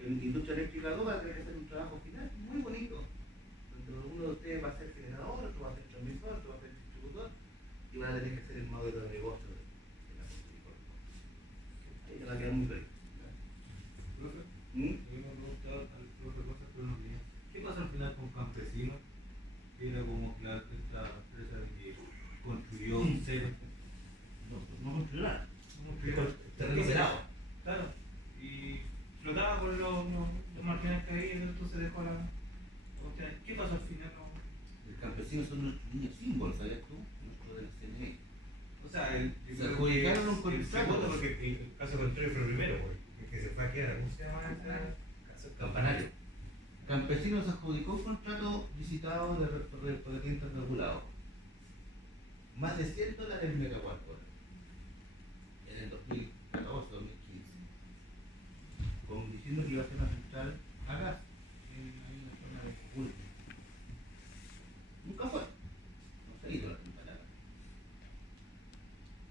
En industria eléctrica 2 va a tener que hacer un trabajo final muy bonito. Donde uno de ustedes va a ser generador, otro va a ser transmisor, otro va a ser distribuidor y van a tener que hacer el modelo de negocio de la misericordia. Ahí se va a quedar muy feliz. ¿Qué pasa al final con Campesinos? Que era como la empresa que construyó cero. No construyó nada. Terreno pelado. Claro. Y flotaba con los marginales que había, entonces dejó la. ¿Qué pasó al final? El campesino son nuestros niños símbolos, ¿sabías tú? Nuestro del CNE. O sea, Se adjudicaron un contrato. segundo, porque el caso contrario fue el primero, porque que se fue a quedar. ¿Cómo se llama ese? Campanario. Campesino se adjudicó un contrato licitado de clientes regulados. Más de $100 el megawatt hora. En el 2014, 2015. Como diciendo que iba a ser una central a gas. En una zona de Pulque. Nunca fue. No se hizo la central a gas.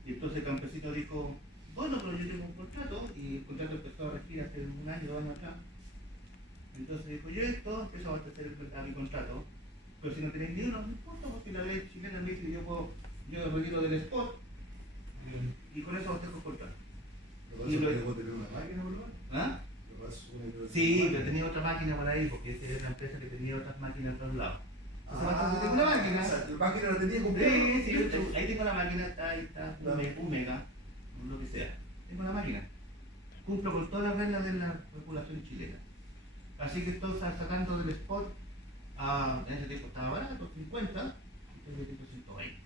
Y entonces el campesino dijo, bueno, pero yo tengo un contrato, y el contrato empezó a regir hace 1 año, 2 años atrás. Entonces dijo, yo esto empiezo a abastecer a mi contrato, pero si no tenéis ni uno, no importa, porque la ley chilena me dice que yo retiro del spot y con eso abastejo el contrato. ¿Lo que pasa es que vos tenés una máquina, ¿verdad? ¿Ah? Lo que pasa es que Sí, pero tenía otra máquina por ahí, porque esa era una empresa que tenía otras máquinas en otros lados. Entonces, tengo una máquina. O sea, la máquina la tenía Sí, completa. ahí tengo la máquina, ahí está, un mega, lo que sea. Tengo la máquina. Cumplo con todas las reglas de la regulación chilena. Así que estoy sacando del spot, en ese tiempo estaba barato, 50, y tengo 120.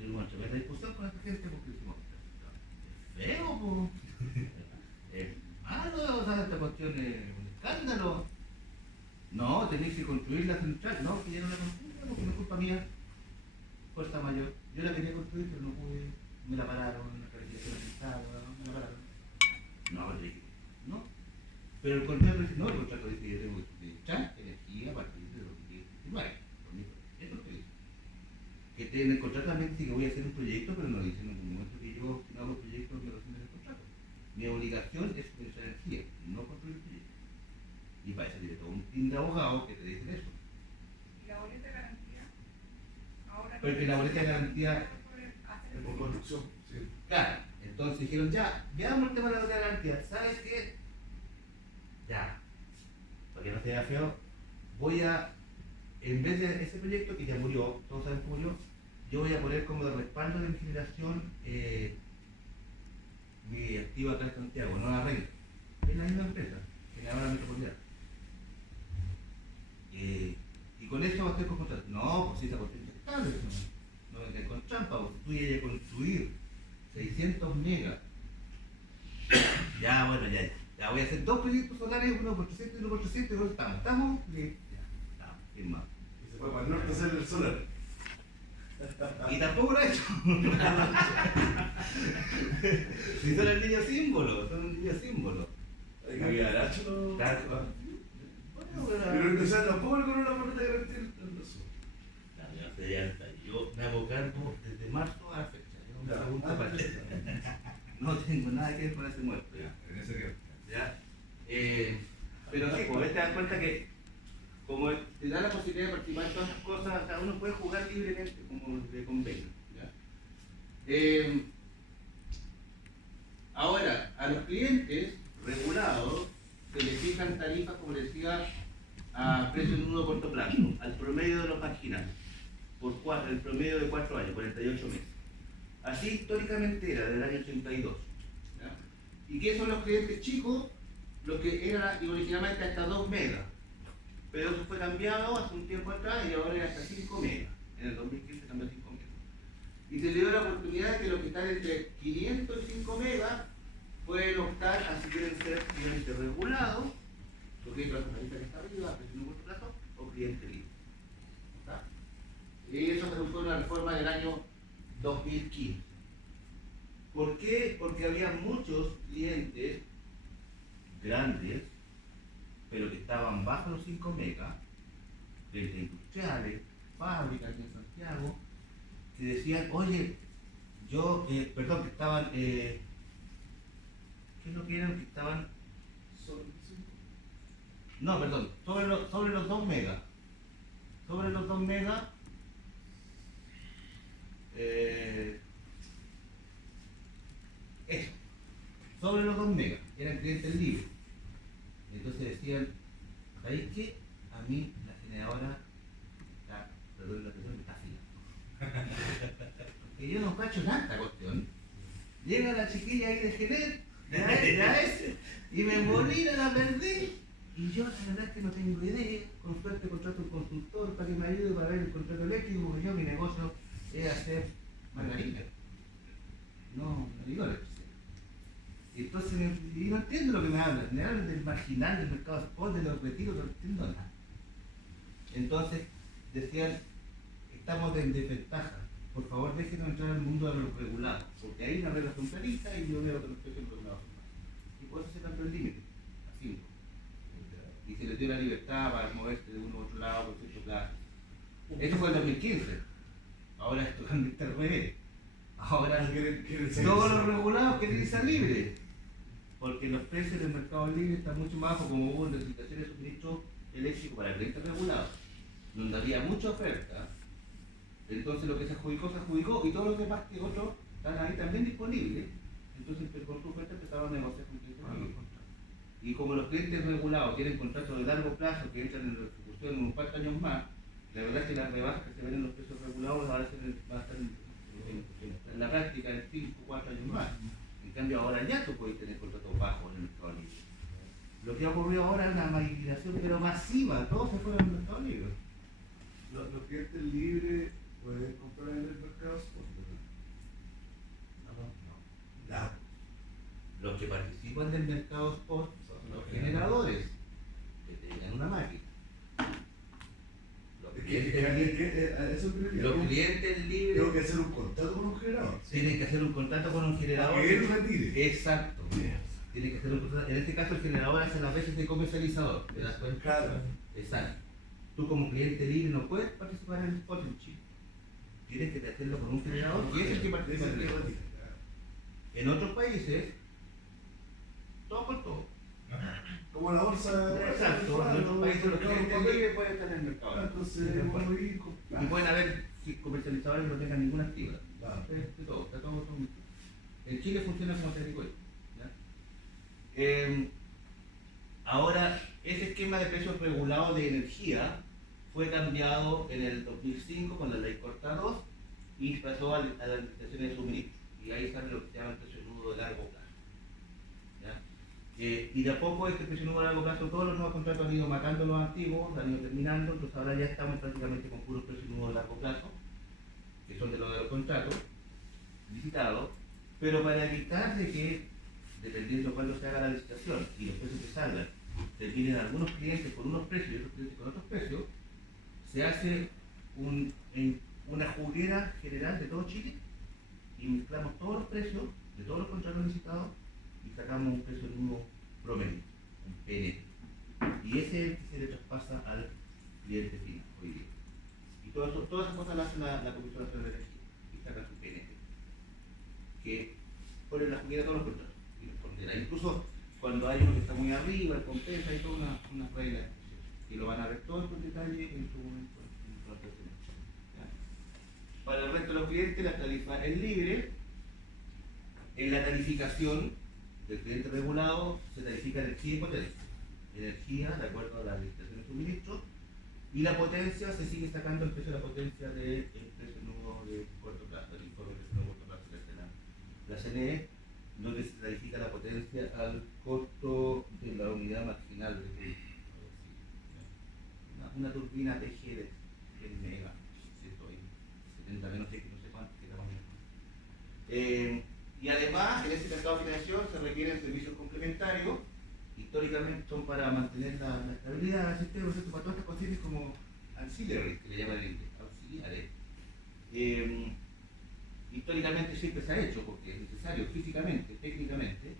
Y bueno, tuve la discusión con esta gente porque decimos, es feo, po. Es malo, o sea, esta cuestión es un escándalo. No, tenéis que construir la central, no, que ya no la construyo, porque no es culpa mía. Fuerza mayor. Yo la quería construir, pero no pude, me la pararon, la calificación registrada, me la pararon. No, le dije, no. Pero el contrato dice, no, el contrato dice que yo tengo que echar energía a partir de 2019. Eso es lo que dice. Que en el contrato también dice que voy a hacer un proyecto, pero no dice en ningún momento que yo, si no hago el proyecto, me rescinden el contrato. Mi obligación es suministrar energía, no construir proyectos. Y para eso tiene todo un team de abogados que te dicen eso. ¿Y la boleta de garantía? Ahora Porque la boleta de garantía Es por construcción, sí. Claro, entonces dijeron, ya, veamos el tema de la boleta de garantía. ¿Sabes qué? Ya, para que no se vea feo, voy a, en vez de ese proyecto que ya murió, todos saben que murió, yo voy a poner como de respaldo de mi generación mi activo acá en Santiago, no la renta. Es la misma empresa, generadora metropolitana. Y con eso va a ser con contrato. No, pues si esa potencia es estable, no venga con trampa, porque tú ya a construir 600 megas. Ya, bueno, ya voy a hacer 2 proyectos solares, uno por 300 y uno por 300, y luego estamos, ya, estamos, firmado. Y se fue para el norte a hacer el solar. Y tampoco lo he hecho. Si son el niño símbolo, son un niño símbolo. Hay que había Aracho. Claro. Pero empezar tampoco con una boleta de garantía. Yo me hago cargo desde marzo a la fecha. Yo me Ya. pregunto para qué. No tengo nada que ver con ese muerto. En ese tiempo. ¿Ya? Pero sí, pues te das cuenta que como te da la posibilidad de participar en todas las cosas, cada uno puede jugar libremente como le convenga. ¿Ya? Ahora, a los clientes regulados se les fijan tarifas, como decía, a precio en uno corto plazo, al promedio de los marginales, por el promedio de 4 años, 48 meses. Así históricamente era, del año 82. ¿Ya? ¿Y qué son los clientes chicos? Lo que era originalmente hasta 2 megas. Pero eso fue cambiado hace un tiempo atrás y ahora es hasta 5 megas. En el 2015 cambió a 5 megas. Y se le dio la oportunidad de que los que están entre 500 y 5 megas pueden optar a si quieren ser clientes regulados, o clientes de la compañía que está arriba, precio en un corto plazo, o cliente libre. ¿Está? Y eso fue una reforma del año 2015. ¿Por qué? Porque había muchos clientes grandes, pero que estaban bajo los 5 megas, desde industriales, fábricas en Santiago, que decían, oye, yo, perdón, que estaban, ¿qué es lo que eran? Que estaban, no, perdón, sobre los 2 megas, sobre los 2 megas, eso, sobre los 2 megas, eran clientes libres. Entonces decían, ¿sabéis qué? A mí la generadora, perdón la expresión, me está fila. Porque yo no cacho tanta cuestión. Llega la chiquilla ahí de Genet, ya es, y me molina, la perdí. Y yo la verdad es que no tengo idea. Con suerte contrato un consultor para que me ayude para ver el contrato eléctrico, porque yo mi negocio es hacer margarina. No digo electricidad. Entonces, y no entiendo lo que me hablan. Me hablan del marginal, del mercado spot, de los retiros, no entiendo nada. Entonces, decían, estamos en desventaja. Por favor, déjenos entrar al mundo de los regulados, porque ahí una regla son claritas y yo veo que los precios regulados son más. Y por eso se cambió el límite, a 5. Y se les dio la libertad para moverse de uno a otro lado por cierto plazo. Eso fue el 2015. Ahora esto cambia al revés. Ahora todos los regulados quieren ser libres, porque los precios del mercado libre están mucho más bajos, como hubo en licitaciones de suministro eléctrico para clientes regulados, donde había mucha oferta. Entonces lo que se adjudicó y todos los demás que otros están ahí también disponibles. Entonces con su oferta empezaron a negociar con clientes libres. Y como los clientes regulados tienen contratos de largo plazo que entran en la ejecución en un par de años más, la verdad es que las rebajas que se ven en los precios regulados ahora van a estar en la práctica en 5 o 4 años más. En cambio ahora ya tú puedes tener contratos bajos en el mercado libre. Lo que ha ocurrido ahora es una migración pero masiva, todos se fueron al mercado libre. Los clientes libres pueden comprar en el mercado spot, ¿verdad? No. Los que participan del mercado spot son los generadores que tengan una máquina. Los clientes libres Tengo que hacer un contrato con un generador. tienen que hacer un contrato con un generador. Para que él retire. Exacto. Tiene que hacer un contrato. En este caso el generador hace las veces de comercializador. ¿Te das cuenta? Claro. Exacto. Tú como cliente libre no puedes participar en el spot en Chile. Tienes que hacerlo con un generador y es el que participa en el spot. En otros países todo por todo. Como la bolsa. Exacto, en otros países los clientes libres pueden estar en el mercado. Entonces, vamos a ir con. Y pueden haber comercializadores que no tengan ninguna actividad. Claro. De todo, está todo. En Chile funciona como te digo. ¿Ya? Ahora, ese esquema de precios regulados de energía fue cambiado en el 2005 con la ley Corta 2 y pasó a las licitaciones de suministro. Y ahí sale lo que se llama el precio nudo de largo plazo. ¿Ya? Y de a poco este precio nudo de largo plazo, todos los nuevos contratos han ido matando los antiguos, han ido terminando, entonces ahora ya estamos prácticamente con puros precios nudo de largo plazo, que son de los contratos licitados, pero para evitar de que, dependiendo de cuándo se haga la licitación y los precios que salgan, terminen algunos clientes con unos precios y otros clientes con otros precios, se hace una juguera general de todo Chile y mezclamos todos los precios de todos los contratos licitados y sacamos un precio nudo promedio, un PNT. Y ese es el que se le traspasa al cliente final hoy día. Y todas esas cosas las hace la Comisión Nacional de Energía y saca su PNT, que pone en la juguera todos los contratos y los pondera. Incluso cuando hay uno que está muy arriba, el compensa, hay toda una regla y lo van a ver todo en detalle en su momento. Para el resto de los clientes la tarifa es libre. En la tarificación del cliente regulado se tarifica energía y potencia. Energía de acuerdo a la licitación de suministro y la potencia se sigue sacando el precio de la potencia del precio nudo de corto plazo, el informe de precio nudo de corto plazo de la CNE, donde se tarifica la potencia al costo de la unidad marginal de producción. Una turbina TG de 100 mega, 70 menos X, no sé cuánto, que tamaño. Y además, en ese mercado de financiación se requieren servicios complementarios, históricamente son para mantener la estabilidad del sistema, ¿cierto? Para todas estas cuestiones como ancillary, que le llaman en inglés, auxiliares. Históricamente siempre se ha hecho, porque es necesario físicamente, técnicamente,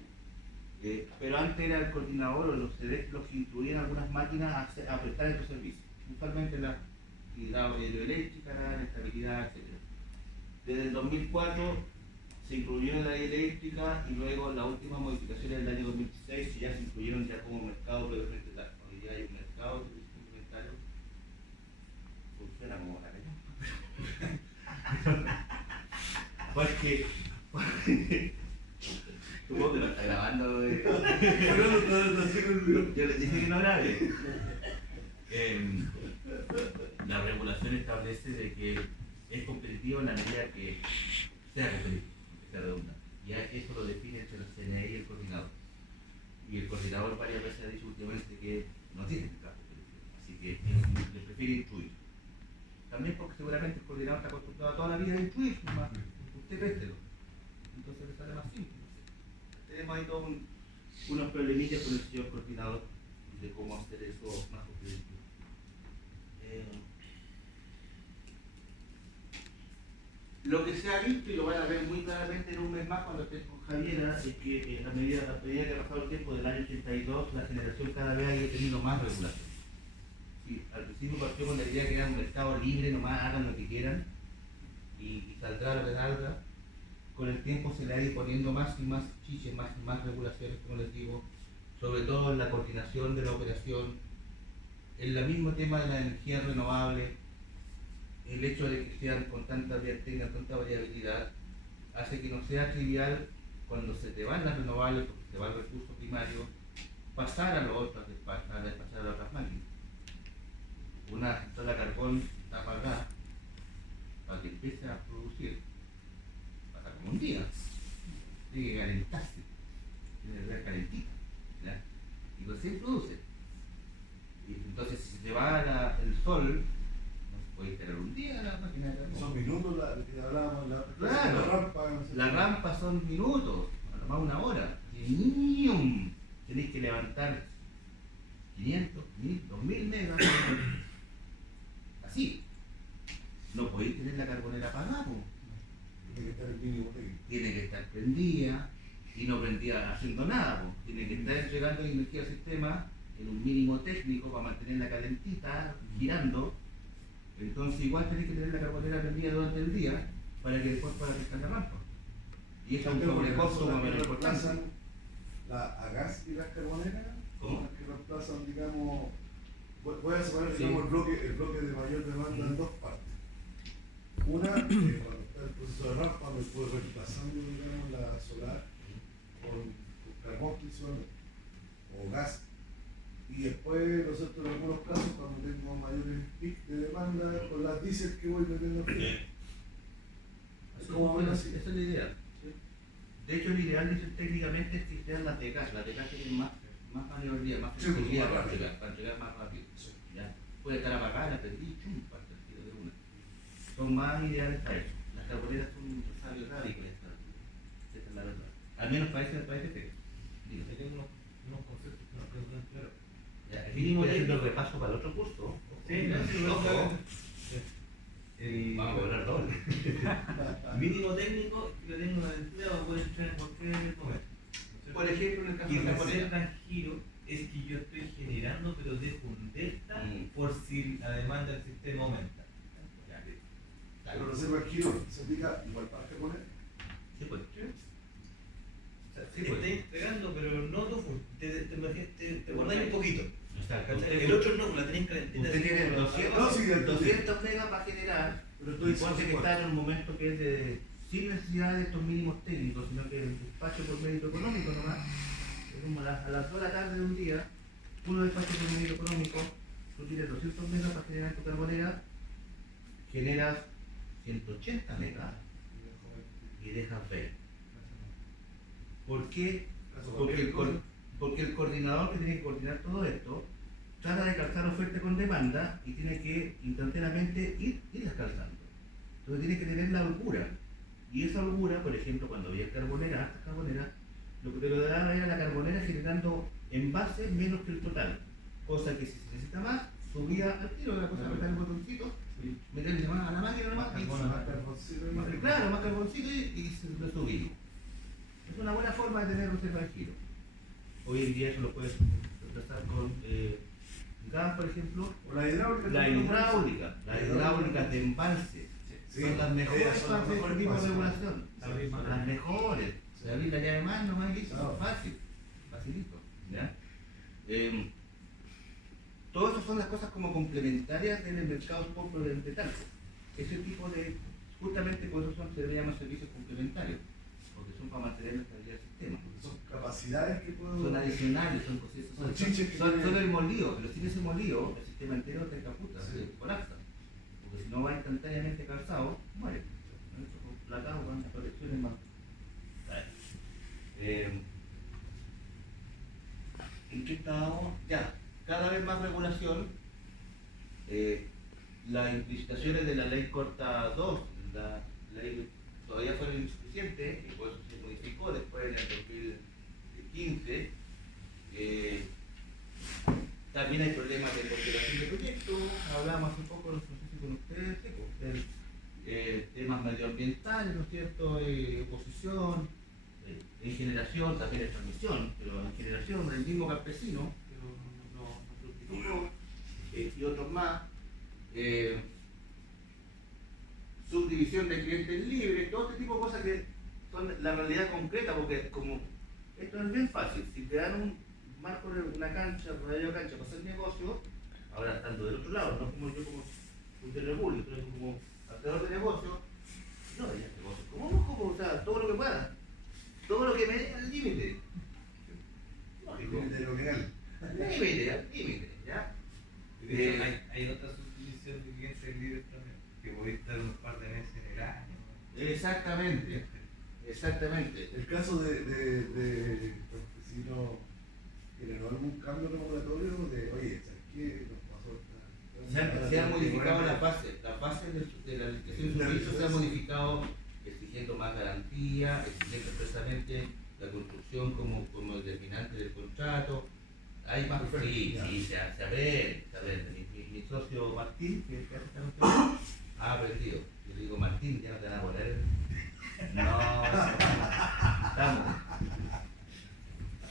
pero antes era el coordinador o los CDEC los que incluían algunas máquinas a prestar estos servicios, usualmente la hidroeléctrica, la estabilidad, etc. Desde el 2004 se incluyeron la eléctrica y luego la última modificación del año 2016 que ya se incluyeron ya como mercado previamente tal. Hoy día hay un mercado de servicios complementarios, funciona como la porque supongo que lo está grabando. Yo les dije que no grabe. La regulación establece de que es competitivo en la medida que sea competitivo, que sea redundante. Ya eso lo define entre la CNE y el coordinador. Y el coordinador varias veces ha dicho últimamente que no tiene que estar competitivo, así que le prefiere instruir. También porque seguramente el coordinador está acostumbrado toda la vida a instruir, más usted péstelo. Entonces le sale más simple. Tenemos ahí todos unos problemillas con el señor coordinador de cómo hacer eso más competitivo. Lo que se ha visto, y lo van a ver muy claramente en un mes más cuando estés con Javiera, es que a medida que ha pasado el tiempo del año 82, la generación cada vez ha ido teniendo más regulación. Sí, al principio partió con la idea que era un mercado libre, nomás hagan lo que quieran y saldrá lo que salga. Con el tiempo se le ha ido poniendo más y más chiches, más y más regulaciones, como les digo, sobre todo en la coordinación de la operación, en el mismo tema de la energía renovable. El hecho de que sean tengan tanta variabilidad hace que no sea trivial cuando se te van las renovables, porque se va el recurso primario, pasar a las otras máquinas. Una central a carbón está apagada para que empiece a producir. Pasa como un día. Tiene que calentarse. Tiene que estar calentita. ¿Ya? Y pues se produce. Y entonces si se va el sol, puede esperar un día la máquina de carbón. Son minutos que hablábamos Claro, la rampa. No sé la rampa son minutos, a lo más una hora. Y tenéis que levantar 500, 1000, 2000 megas. Así. No podéis tener la carbonera apagada. Tiene que estar el mínimo técnico. Tiene que estar prendida y no prendida haciendo nada. Tiene que estar entregando energía al sistema en un mínimo técnico para mantenerla calentita, girando. Entonces igual tenéis que tener la carbonera prendida durante el día para que después pueda pescar la rampa. Y eso es un sobrecosto más o menos importante. a gas y las carboneras, ¿Cómo? las que reemplazan, digamos, voy a separar, Sí. digamos, el bloque de mayor demanda en dos partes. Una, cuando está el proceso de rampa, me puedo reemplazando, digamos, la solar con carbón principalmente, o gas. Y después, nosotros en algunos casos, cuando tengo mayores pics de demanda, con las diésel que voy metiendo aquí. Esa es la idea. De hecho, el ideal dice técnicamente es que sean las de gas. Las de gas tienen más maniobría, más Sí, flexibilidad más para entregar más rápido. ¿Ya? Puede estar apagada, la prendí, chum, parte el tiro de una. Son más ideales para eso. Las carboneras son sabios radicales. Esa es la verdad. Al menos para ese efecto. Yo tengo unos conceptos que no quedan tan claros. Ya, aquí estoy haciendo el repaso para el otro curso. Sí, no, sí, Ojo. Vamos a cobrar doble. Mínimo técnico, yo tengo una aventura para poder entrar en cualquier momento. Por ejemplo, en el caso Y de la reserva carbolera. en giro es que yo estoy generando, pero dejo un delta por si la demanda del sistema aumenta. Pero reserva el giro se aplica igual para carboneras. Sí, pues. O sea, Sí, pues. estoy entregando, pero no tu full. Te guardáis un poquito. Exacto. ¿Cachai? El otro no, la tenéis calentita. Usted así tiene como- 200 megas para generar, Pero y estoy ponte que está en un momento que es de, sin necesidad de estos mínimos técnicos, sino que el despacho por mérito económico nomás. Es como a las 2 de la tarde de un día, uno despacho por mérito económico, tú tienes 200 megas para generar tu carbonera, generas 180 megas y dejas 20. ¿Por qué? Porque el coordinador que tiene que coordinar todo esto trata de calzar oferta con demanda y tiene que instantáneamente irlas calzando. Entonces tiene que tener la holgura. Y esa holgura, por ejemplo, cuando había carbonera, lo que te lo daba era la carbonera generando envases menos que el total. Cosa que si se necesita más, subía al tiro, la cosa apretar el botoncito, meterle más a la máquina nomás y claro, más carboncito y se lo subí. Es una buena forma de tener reserva de giro. Hoy en día eso lo puedes reemplazar con gas, por ejemplo. O la hidráulica. Las hidráulicas de embalse. Sí, Son las mejores son las para este mejores tipo de para regulación. Sí. Son las mejores. Se abrir la llave más, nomás listo. Claro. Fácil. Facilito. ¿Ya? Todas esas son las cosas como complementarias en el mercado spot de talco. Ese tipo de, justamente por eso se le llama servicios complementarios, porque son para mantener la estabilidad del sistema. Son capacidades que puedo. Son adicionales, son cosas, Son chiches que son tienen- el molío, pero sin ese molío el sistema entero te encaputa, Sí. se colapsa. Porque si no va instantáneamente calzado, muere. Placado con las protecciones más. ¿En qué estábamos? Ya, cada vez más regulación. Las implicitaciones de la ley Corta 2, la ley todavía fueron insuficientes, y por eso se modificó después en el 2015. También hay problemas de postulación de proyectos, hablamos hace poco, no sé si con ustedes, sí, pues, temas medioambientales, ¿no es cierto? Oposición, en generación, también en transmisión, pero en generación, el mismo campesino, que no fructificó, y otros más. Subdivisión de clientes libres, todo este tipo de cosas que son la realidad concreta, porque como esto es bien fácil, si te dan un marco de una cancha, radio cancha para hacer negocio, ahora estando del otro lado, no como yo como funcionario público, sino como hacedor de negocio, no de negocio, como, o sea, todo lo que pueda, todo lo que me dé al límite. Lógico. De lo legal. Límite, ¿ya? De hecho, hay otra subdivisión de clientes libres también, que voy a estar un par de meses en el año. Exactamente. El caso de campesinos generó algún cambio regulatorio de, oye, ¿sabes qué? Nos pasó esta. Se ha modificado la fase de la licitación de servicios, se ha modificado exigiendo más garantía, exigiendo expresamente la construcción como determinante del contrato. Hay más, se aprende. Mi socio Martín, que hace esta cuestión, ha aprendido. Yo le digo, Martín, ya no te van a poner. No, estamos.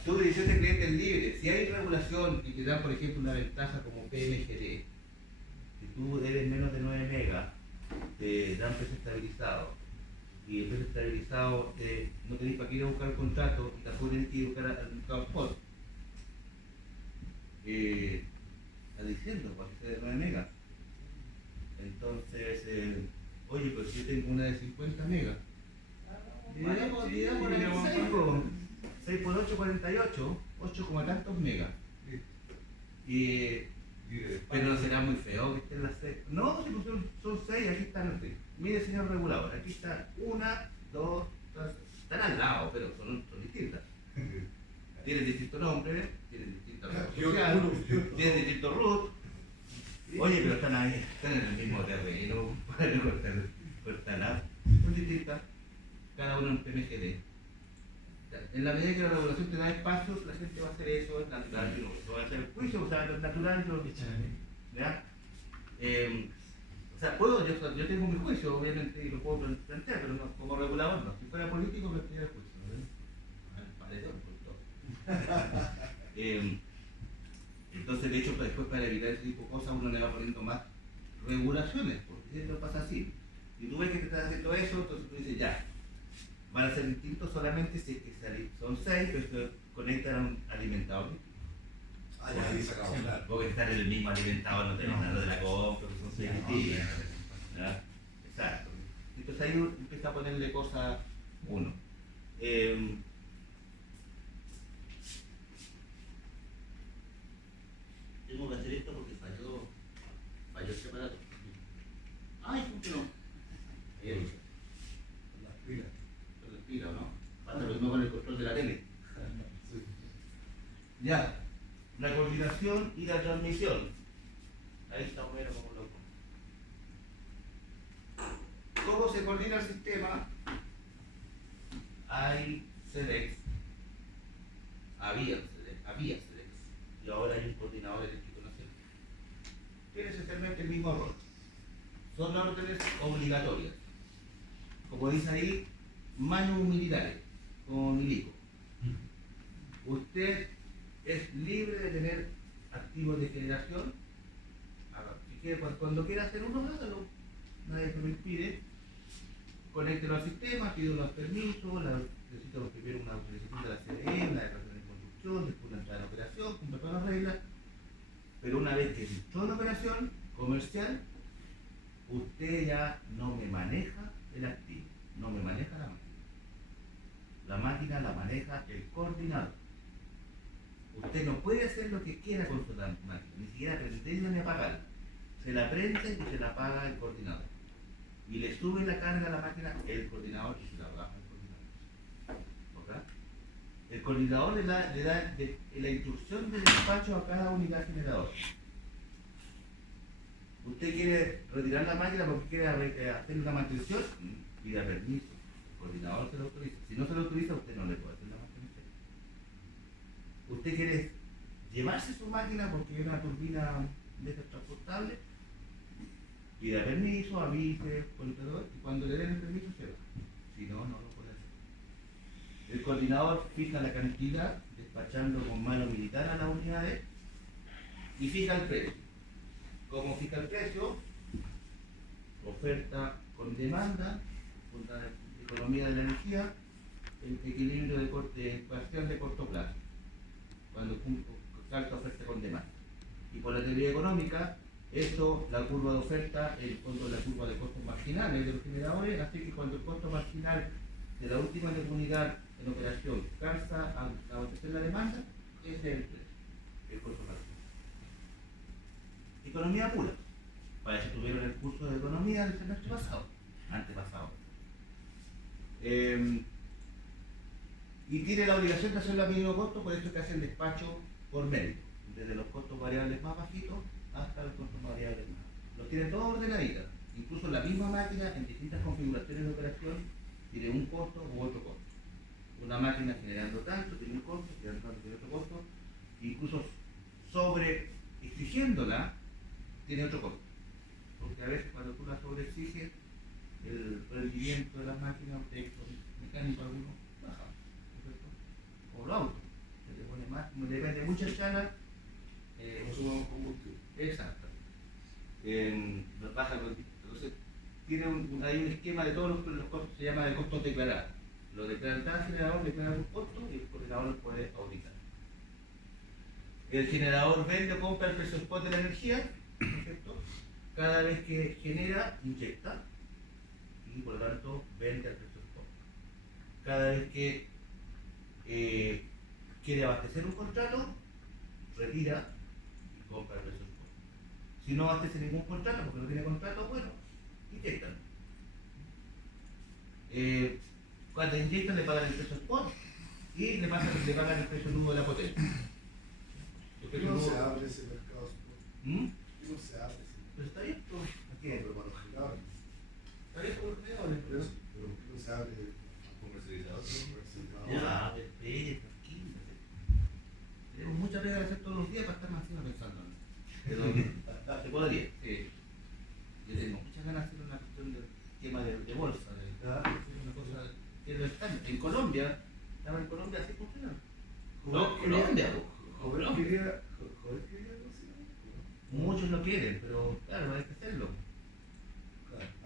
Subdivisión de clientes libres. Si hay regulación y te dan, por ejemplo, una ventaja como PMGD, si tú eres menos de 9 megas, te dan precio estabilizado. y el precio estabilizado, no tenéis para qué ir a buscar el contrato y tampoco tenéis que ir a buscar al mercado spot. Está diciendo, para que sea de 9 megas. Entonces, oye, pues si yo tengo una de 50 megas, digamos 6 por 8, 48, 8 como tantos megas. Pero no será muy feo que estén las 6. No, si son 6, aquí están las 6. Mire, señor regulador, aquí está 1, 2, 3, están al lado, pero son distintas. Tienen distintos nombres, tienen distintas redes sociales, tienen distintos root. Oye, pero están ahí, están en el mismo terreno, para cortar nada. Son distintas, cada uno en PMGD. En la medida que la regulación te da espacios, la gente va a hacer eso, es natural, no va a hacer el juicio, o sea, es natural, ¿ya? O sea, yo tengo mi juicio, obviamente, y lo puedo plantear, pero no, como regulador no. Si fuera político, plantearía el juicio, ¿no? Parece un punto. Entonces, de hecho, después para evitar ese tipo de cosas, uno le va poniendo más regulaciones, porque eso pasa así. Y tú ves que te estás haciendo eso, entonces tú dices, ya, van a ser distintos solamente si es que son 6, pero se conectan a un alimentador. Ya ahí se acabó, claro. Porque están en el mismo alimentador, no tenemos nada de la compra, que son 6 distintos. Exacto. Entonces ahí uno empieza a ponerle cosas uno. Tengo que hacer esto porque falló el aparato. Ay, ¿por qué no? Ahí Las pilas. con las pilas, ¿no? Pasa lo mismo con el control de la tele. Ya, la coordinación y la transmisión. Ahí está Homero como loco. ¿Cómo se coordina el sistema? Hay SEDEX, había SEDEX, y ahora hay un coordinador eléctrico nacional. Tiene esencialmente el mismo rol. Son órdenes obligatorias. Como dice ahí, manos militares, como milico. Usted es libre de tener activos de generación. Si quiere, cuando quiera hacer uno, hágalo. Nadie se lo impide. Conéctelo al sistema, pide los permisos, necesita primero una autorización de la CDE, una declaración de construcción, después una entrada en operación, cumple todas las reglas. Pero una vez que entró en operación comercial, usted ya no me maneja el activo, no me maneja la máquina. La máquina la maneja el coordinador. Usted no puede hacer lo que quiera con su máquina, ni siquiera prenderla ni apagarla. Se la prende y se la apaga el coordinador. Y le sube la carga a la máquina el coordinador y se la baja el coordinador. ¿Ok? El coordinador le da la instrucción de despacho a cada unidad generadora. Usted quiere retirar la máquina porque quiere hacer una mantención, pida permiso. El coordinador se lo autoriza. Si no se lo autoriza, usted no le puede hacer la mantención. Usted quiere llevarse su máquina porque es una turbina de esas transportables, pida permiso, avise, y cuando le den el permiso se va. Si no, no lo puede hacer. El coordinador fija la cantidad, despachando con mano militar a las unidades, y fija el precio. ¿Cómo fija el precio? Oferta con demanda, con la economía de la energía, el equilibrio de ecuación de corto plazo, cuando salta oferta con demanda. Y por la teoría económica, esto, la curva de oferta, el fondo de la curva de costos marginales de los generadores, así que cuando el costo marginal de la última unidad en operación calza a abastecer la demanda, ese es el precio, el costo marginal. Economía pura. Para eso tuvieron el curso de economía del semestre pasado, antepasado. Y tiene la obligación de hacerlo a mínimo costo, por eso que hace el despacho por mérito, desde los costos variables más bajitos hasta los costos variables más. Los tiene todos ordenaditas, incluso la misma máquina en distintas configuraciones de operación tiene un costo u otro costo. Una máquina generando tanto tiene un costo, generando tanto tiene otro costo, incluso sobre exigiéndola tiene otro costo. Porque a veces cuando tú la sobreexiges, el rendimiento de las máquinas, mecánico alguno, baja, ¿no es cierto? O los autos, se le pone más, como depende de muchas chalas, Consumo de combustible. exacto. Baja el rendimiento. Entonces, hay un esquema de todos los costos, se llama de costos declarados. Lo declara cada generador, declara un costo y el coordinador lo puede auditar. El generador vende o compra el precio spot de la energía, ¿no es cierto? Cada vez que genera, inyecta y por lo tanto vende al precio spot. Cada vez que quiere abastecer un contrato, retira y compra el precio spot. Si no abastece ningún contrato, porque no tiene contrato, bueno, inyectan. Cuando inyectan le pagan el precio spot y le pagan el precio nudo de la potencia. El precio No se nudo- abre ese mercado. ¿Mm? No se abre ese mercado. Pero está abierto. Aquí hay, Pero para los generadores. está abierto por los generadores. Pero ¿por qué no se abre comercializador? Ya, espere, tranquilo. Tenemos muchas reglas que hacer todos los días para estar más encima pensando. Pero se podría, sí. Yo tengo muchas ganas de hacer una cuestión del tema de bolsa, de una cosa que es lo estándar. En Colombia, estaba en Colombia así funciona. No, Colombia, Joder quería cocinar. muchos no quieren, pero claro, hay que hacerlo.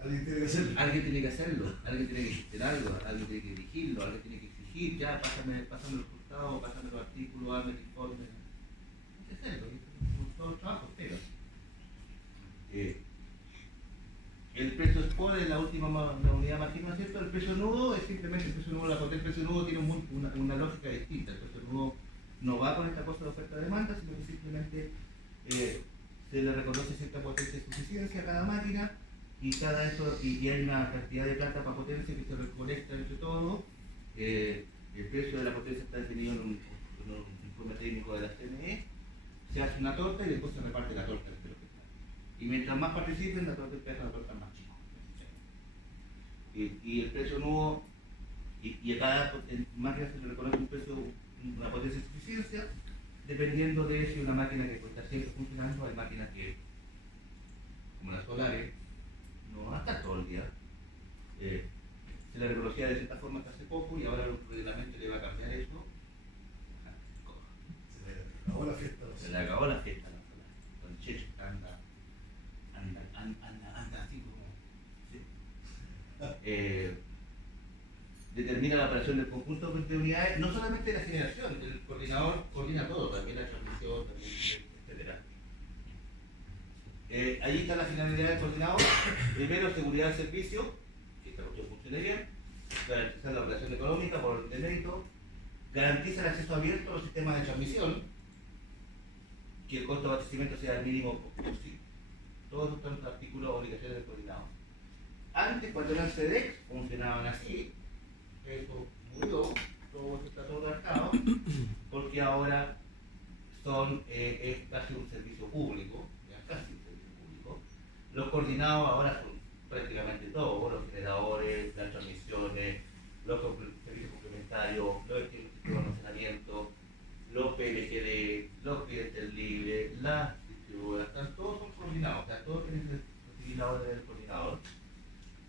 Alguien tiene que hacerlo. Alguien tiene que hacerlo, alguien tiene que gestionarlo, alguien tiene que dirigirlo, alguien tiene que exigir, ya, pásame el resultado, pásame los artículos, hazme el informe. Hay que hacerlo, todos los trabajos, pero. El precio spot es la última la unidad máxima, ¿cierto? El precio nudo es simplemente el precio nudo, el precio nudo tiene una lógica distinta. El precio nudo no va con esta cosa de oferta-demanda, sino que simplemente se le reconoce cierta potencia de suficiencia a cada máquina y hay una cantidad de plata para potencia que se recolecta entre todos. El precio de la potencia está definido en un informe técnico de la CNE, se hace una torta y después se reparte la torta entre los que están. Y mientras más participen, la torta empieza a torta más chica. Y el precio nuevo, y a cada máquina se le reconoce un precio, una potencia de suficiencia, dependiendo de si una máquina que está siempre funcionando, hay máquinas que, como las solares, no van a estar todo el día. Se le reconocía de cierta forma hasta hace poco y ahora la mente le va a cambiar eso. Se le acabó la fiesta. Se le acabó la fiesta a la solar. Don Checho anda así como. ¿Sí? Determina la operación del conjunto de unidades, no solamente la generación, el coordinador coordina todo, también la transmisión, etc. Ahí está la finalidad del coordinador. Primero, seguridad del servicio, que esta cuestión funcione bien, garantizar la operación económica por orden de mérito, garantiza el acceso abierto a los sistemas de transmisión, que el costo de abastecimiento sea el mínimo posible. Todos estos son los artículos o obligaciones del coordinador. Antes, cuando eran CEDEX, funcionaban así, eso murió, todo está todo adaptado, porque ahora es casi un servicio público, ya casi un servicio público. Los coordinados ahora son prácticamente todos, los generadores, las transmisiones, los servicios complementarios, los sistemas de almacenamiento, los PLGD, los clientes libres, las distribuidoras, todos son coordinados, o sea, todos tienen que recibir la orden del coordinador.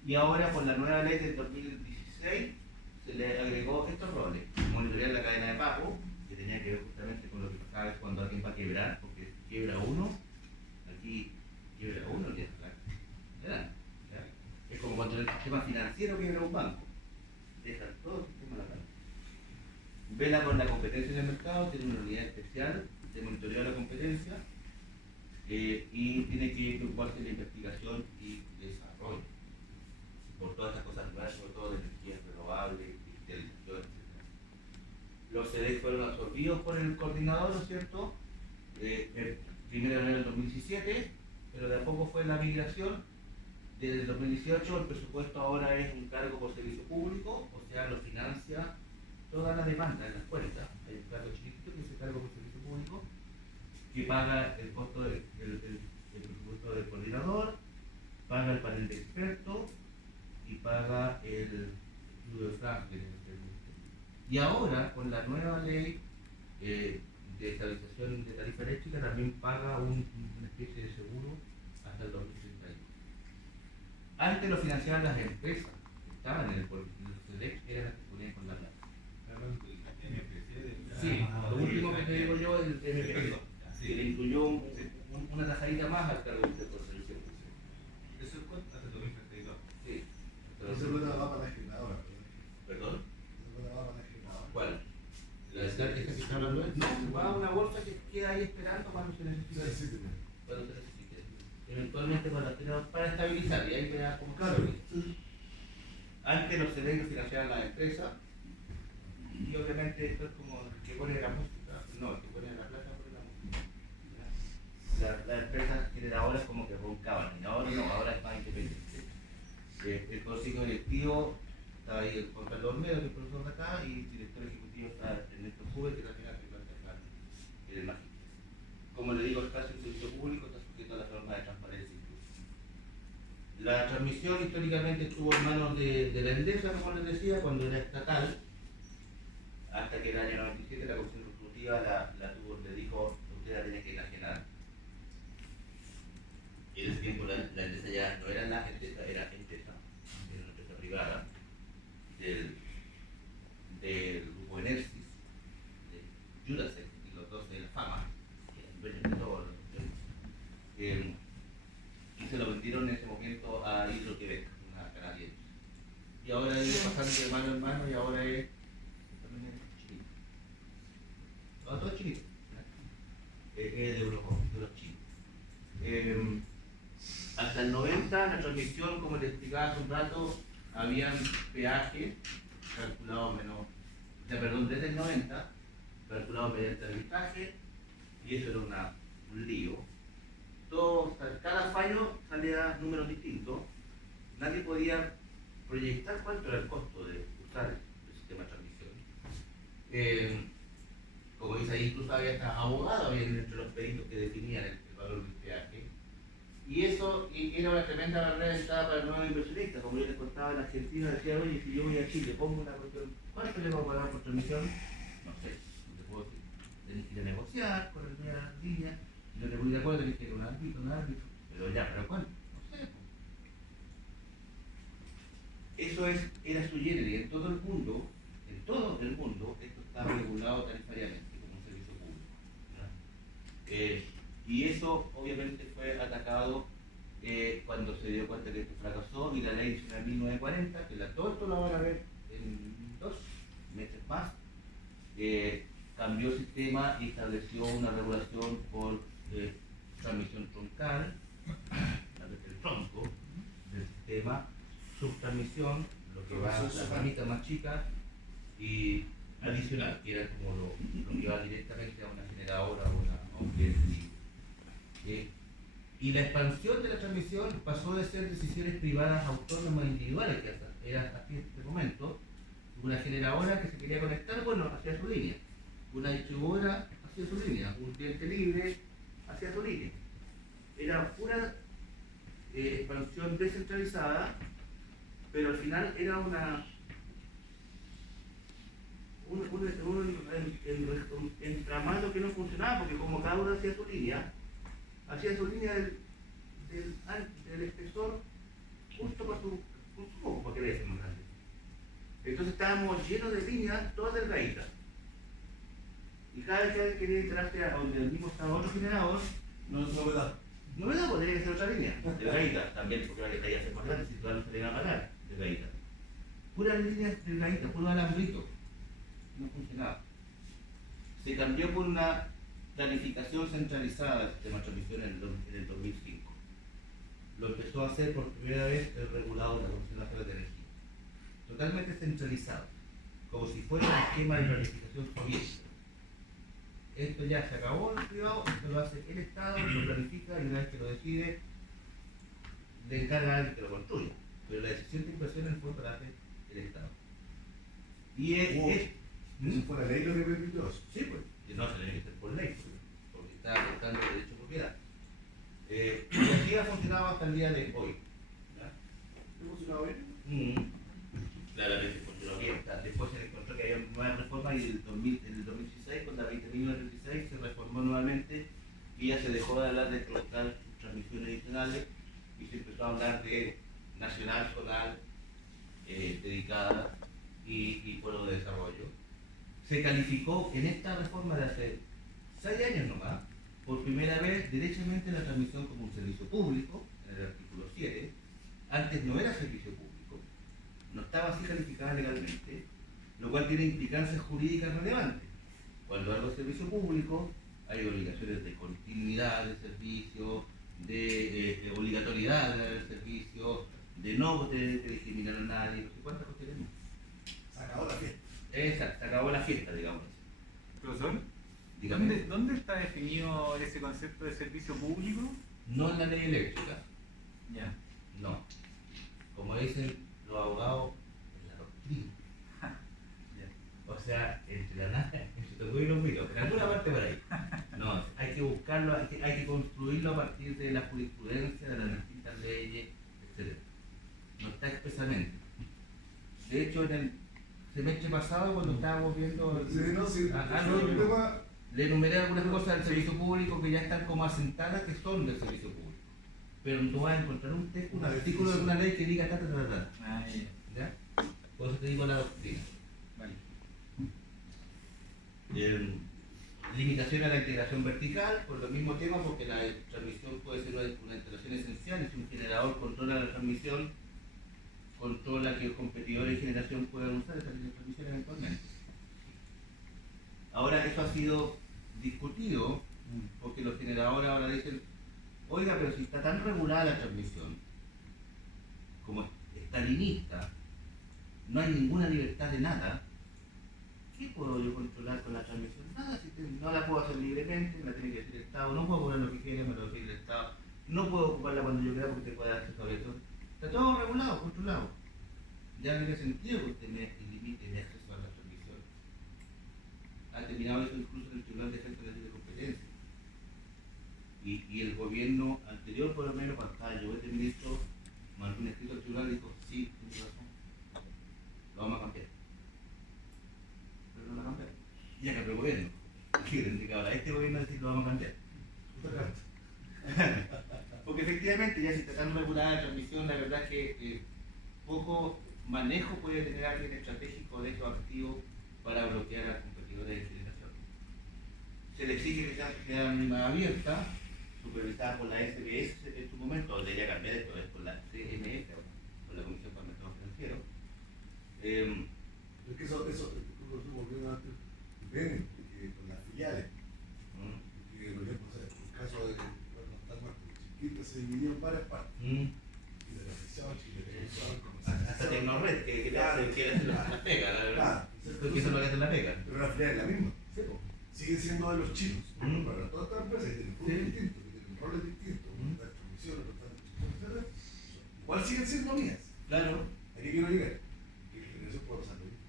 Y ahora, por la nueva ley del 2016, se le agregó estos roles: monitorear la cadena de pago, que tenía que ver justamente con lo que pasaba cuando alguien va a quebrar, porque quiebra uno, aquí quiebra uno y ya está. ¿Verdad? Es como cuando el sistema financiero quiebra un banco, deja todo el sistema a la mano. Vela por la competencia en el mercado, tiene una unidad especial de monitoreo de la competencia y tiene que preocuparse de la investigación y desarrollo por todas estas cosas nuevas, sobre todo de energías renovables, digitalización, etc. Los CEDEX fueron absorbidos por el coordinador, ¿no es cierto? Primero en el 2017, pero de a poco fue la migración. Desde el 2018 el presupuesto ahora es un cargo por servicio público, o sea, lo financia toda la demanda en las cuentas. Hay un cargo chiquitito que es el cargo por servicio público, que paga el costo del presupuesto del coordinador, paga el panel de expertos y paga el estudio de Franklin. Y ahora, con la nueva ley de estabilización de tarifa eléctrica, también paga una especie de seguro hasta el 2031. Antes lo financiaban las empresas que estaban en el CEDEX, eran las que ponían con la plata. Sí, lo último que te digo yo es el MPC, que le incluyó una tajadita más al cargo del servicio público. ¿Eso es cuánto? Hasta 2032. No, va a una bolsa que queda ahí esperando cuando se necesite. Cuando se necesite. Eventualmente para estabilizar, y ahí queda como claro. Antes los selenios financiaban las empresas, y obviamente esto es como el que pone la música, no, el que pone la plata pone la música. Las empresas generadoras como que roncaban, y ahora no, ahora es más independiente. El consejo directivo está ahí el Juan Carlos Olmedo, que es el profesor de acá, y el director ejecutivo está Ernesto Juve, que también hace parte acá en el mágico. Como le digo, el espacio de servicio público está sujeto a la norma de transparencia incluso. La transmisión históricamente estuvo en manos de la Endesa, como les decía, cuando era estatal, hasta que en el año 97 la Comisión Constitutiva le dijo, usted la tiene que enajenar. Y en ese tiempo la Endesa ya no era la Endesa, era Endesa, era una empresa privada del grupo Enersis, de Judasec y los dos de la Fama, que eran dueños de todo, y se lo vendieron en ese momento a Hidro-Quebec, una canadiense. Y ahora ha ido pasando de mano en mano y ahora es chinito. Todo es chinito. Es de Europa, de los chinos. Hasta el 90, la transmisión, como les explicaba hace un rato, habían peajes calculados desde el 90, calculados mediante arbitraje, y eso era un lío. Cada fallo salía números distintos, nadie podía proyectar cuánto era el costo de usar el sistema de transmisión. Como dice ahí, incluso había hasta abogados entre los peritos que definían el valor del peaje. Y eso era una tremenda barrera de entrada para el nuevo inversionista. Como yo les contaba, en Argentina decía, oye, si yo voy a Chile, pongo una cuestión, ¿cuánto le vamos a pagar por transmisión? No sé, no te puedo decir. Tenés que ir a negociar con el dueño de la línea, si no te voy de acuerdo, tenés que ir a un árbitro, pero ¿cuánto? No sé. Eso era su generis. En todo el mundo, esto está regulado tarifariamente como un servicio público. Y eso obviamente fue atacado cuando se dio cuenta que esto fracasó, y la ley nacional 1940, que todo esto lo van a ver en 2 meses más, cambió el sistema y estableció una regulación por transmisión troncal, el tronco del sistema, subtransmisión, lo que va a las ramitas más chicas, y adicional, que era como lo que va directamente a una generadora o a un cliente. Y la expansión de la transmisión pasó de ser decisiones privadas autónomas individuales, que era hasta este momento, una generadora que se quería conectar, bueno, hacía su línea, una distribuidora hacía su línea, un cliente libre hacía su línea. Era pura expansión descentralizada, pero al final era un entramado que no funcionaba, porque como cada uno hacía su línea del espesor justo para su consumo, para que veas más grande. Entonces estábamos llenos de líneas, todas delgaditas. Y cada vez que alguien quería entrarse a donde el mismo estaba otro generador, no me da, podría ser otra línea, delgadita también, porque la que quería ser más grande, si todas no se le iban a pagar, delgadita. Puras líneas delgaditas, puros alambritos. No funcionaba. Se cambió por una planificación centralizada del sistema de transmisión en el 2005. Lo empezó a hacer por primera vez el regulador de la Comisión Nacional de Energía. Totalmente centralizado, como si fuera un esquema de planificación soviético. Esto ya se acabó en el privado, esto lo hace el Estado, lo planifica, y una vez que lo decide, le encarga a alguien que lo construya. Pero la decisión de inversión en el fondo la hace el Estado. Y ¿Eso fue la ley lo que permitió? Sí, pues, que no se le tiene que hacer por ley, porque está afectando el derecho de propiedad. Y así ha funcionado hasta el día de hoy. ¿Ha funcionado bien? Claramente funcionó bien. Después se encontró que había nuevas reformas, y en el 2016, con la 20.936, se reformó nuevamente y ya se dejó de hablar de colocar transmisiones adicionales y se empezó a hablar de nacional, zonal, dedicada y pueblo de desarrollo. Se calificó en esta reforma de hace 6 años nomás, por primera vez, derechamente la transmisión como un servicio público, en el artículo 7. Antes no era servicio público, no estaba así calificada legalmente, lo cual tiene implicancias jurídicas relevantes. Cuando algo es servicio público, hay obligaciones de continuidad del servicio, de obligatoriedad del servicio, de no discriminar a nadie, no sé cuántas cosas tenemos. Se acabó la fiesta. Exacto, se acabó la fiesta, digamos. Profesor, Dígame. ¿dónde está definido ese concepto de servicio público? No en la ley eléctrica, Ya. no. Como dicen los abogados, en la doctrina. O sea, entre la nada, entre todo y los mitos, en alguna parte por ahí. No, hay que buscarlo, hay que construirlo a partir de la jurisprudencia, de las distintas leyes, etc. No está expresamente. De hecho, en el semestre pasado, cuando estábamos viendo, Sí, no, sí. no, el tema, le enumeré algunas cosas del servicio público que ya están como asentadas, que son del servicio público. Pero no vas a encontrar un texto, un artículo de una ley que diga ta. Ah, ya. ¿Ya? Por eso te digo la doctrina. Vale. Limitación a la integración vertical, por el mismo tema, porque la transmisión puede ser una integración esencial. Si un generador controla la transmisión, controla que los competidores de generación puedan usar esa transmisión eventualmente. Ahora eso ha sido discutido, porque los generadores ahora dicen, oiga, pero si está tan regulada la transmisión, como estalinista, no hay ninguna libertad de nada, ¿qué puedo yo controlar con la transmisión? Nada, si no la puedo hacer libremente, me la tiene que decir el Estado, no puedo poner lo que quiera, me lo decir el Estado, no puedo ocuparla cuando yo quiera porque te puede dar acceso a eso. Está todo regulado, controlado. Ya no tiene sentido que usted me limite mi acceso a la transmisión. Ha terminado eso incluso en el Tribunal de Defensa de la Ley de Competencia. Y el gobierno anterior, por lo menos, cuando estaba Llobet el ministro, mandó un escrito al tribunal y dijo, sí, tiene razón, lo vamos a cambiar. Pero no lo cambiaron. Ya cambió el gobierno. Quieren que ahora este gobierno decir lo vamos a cambiar. Porque efectivamente ya si está tan regulada la transmisión, la verdad es que poco manejo puede tener alguien estratégico de estos activos para bloquear a los competidores de generación. Se le exige que sea una sociedad anónima abierta, supervisada por la SBS en su momento, o debería cambiar esto, es por la CMF, por la Comisión para el Mercado Financiero. es que eso lo volviendo antes, ven con las filiales. Que, por ejemplo, el caso de, bueno, está muerto, Chiquita se dividió en varias partes. Y de la sección, Hasta Tecnored, que le hace la pega, la verdad. Claro. Porque eso es lo que hace la pega. Pero la filial es la misma. Siguen siendo de los chinos. Pero todas estas empresas que tienen puntos distintos, que tienen roles distintos, las transmisiones, etc. Igual siguen siendo mías. Claro. Aquí quiero llegar. Y la generación puede pasar lo mismo.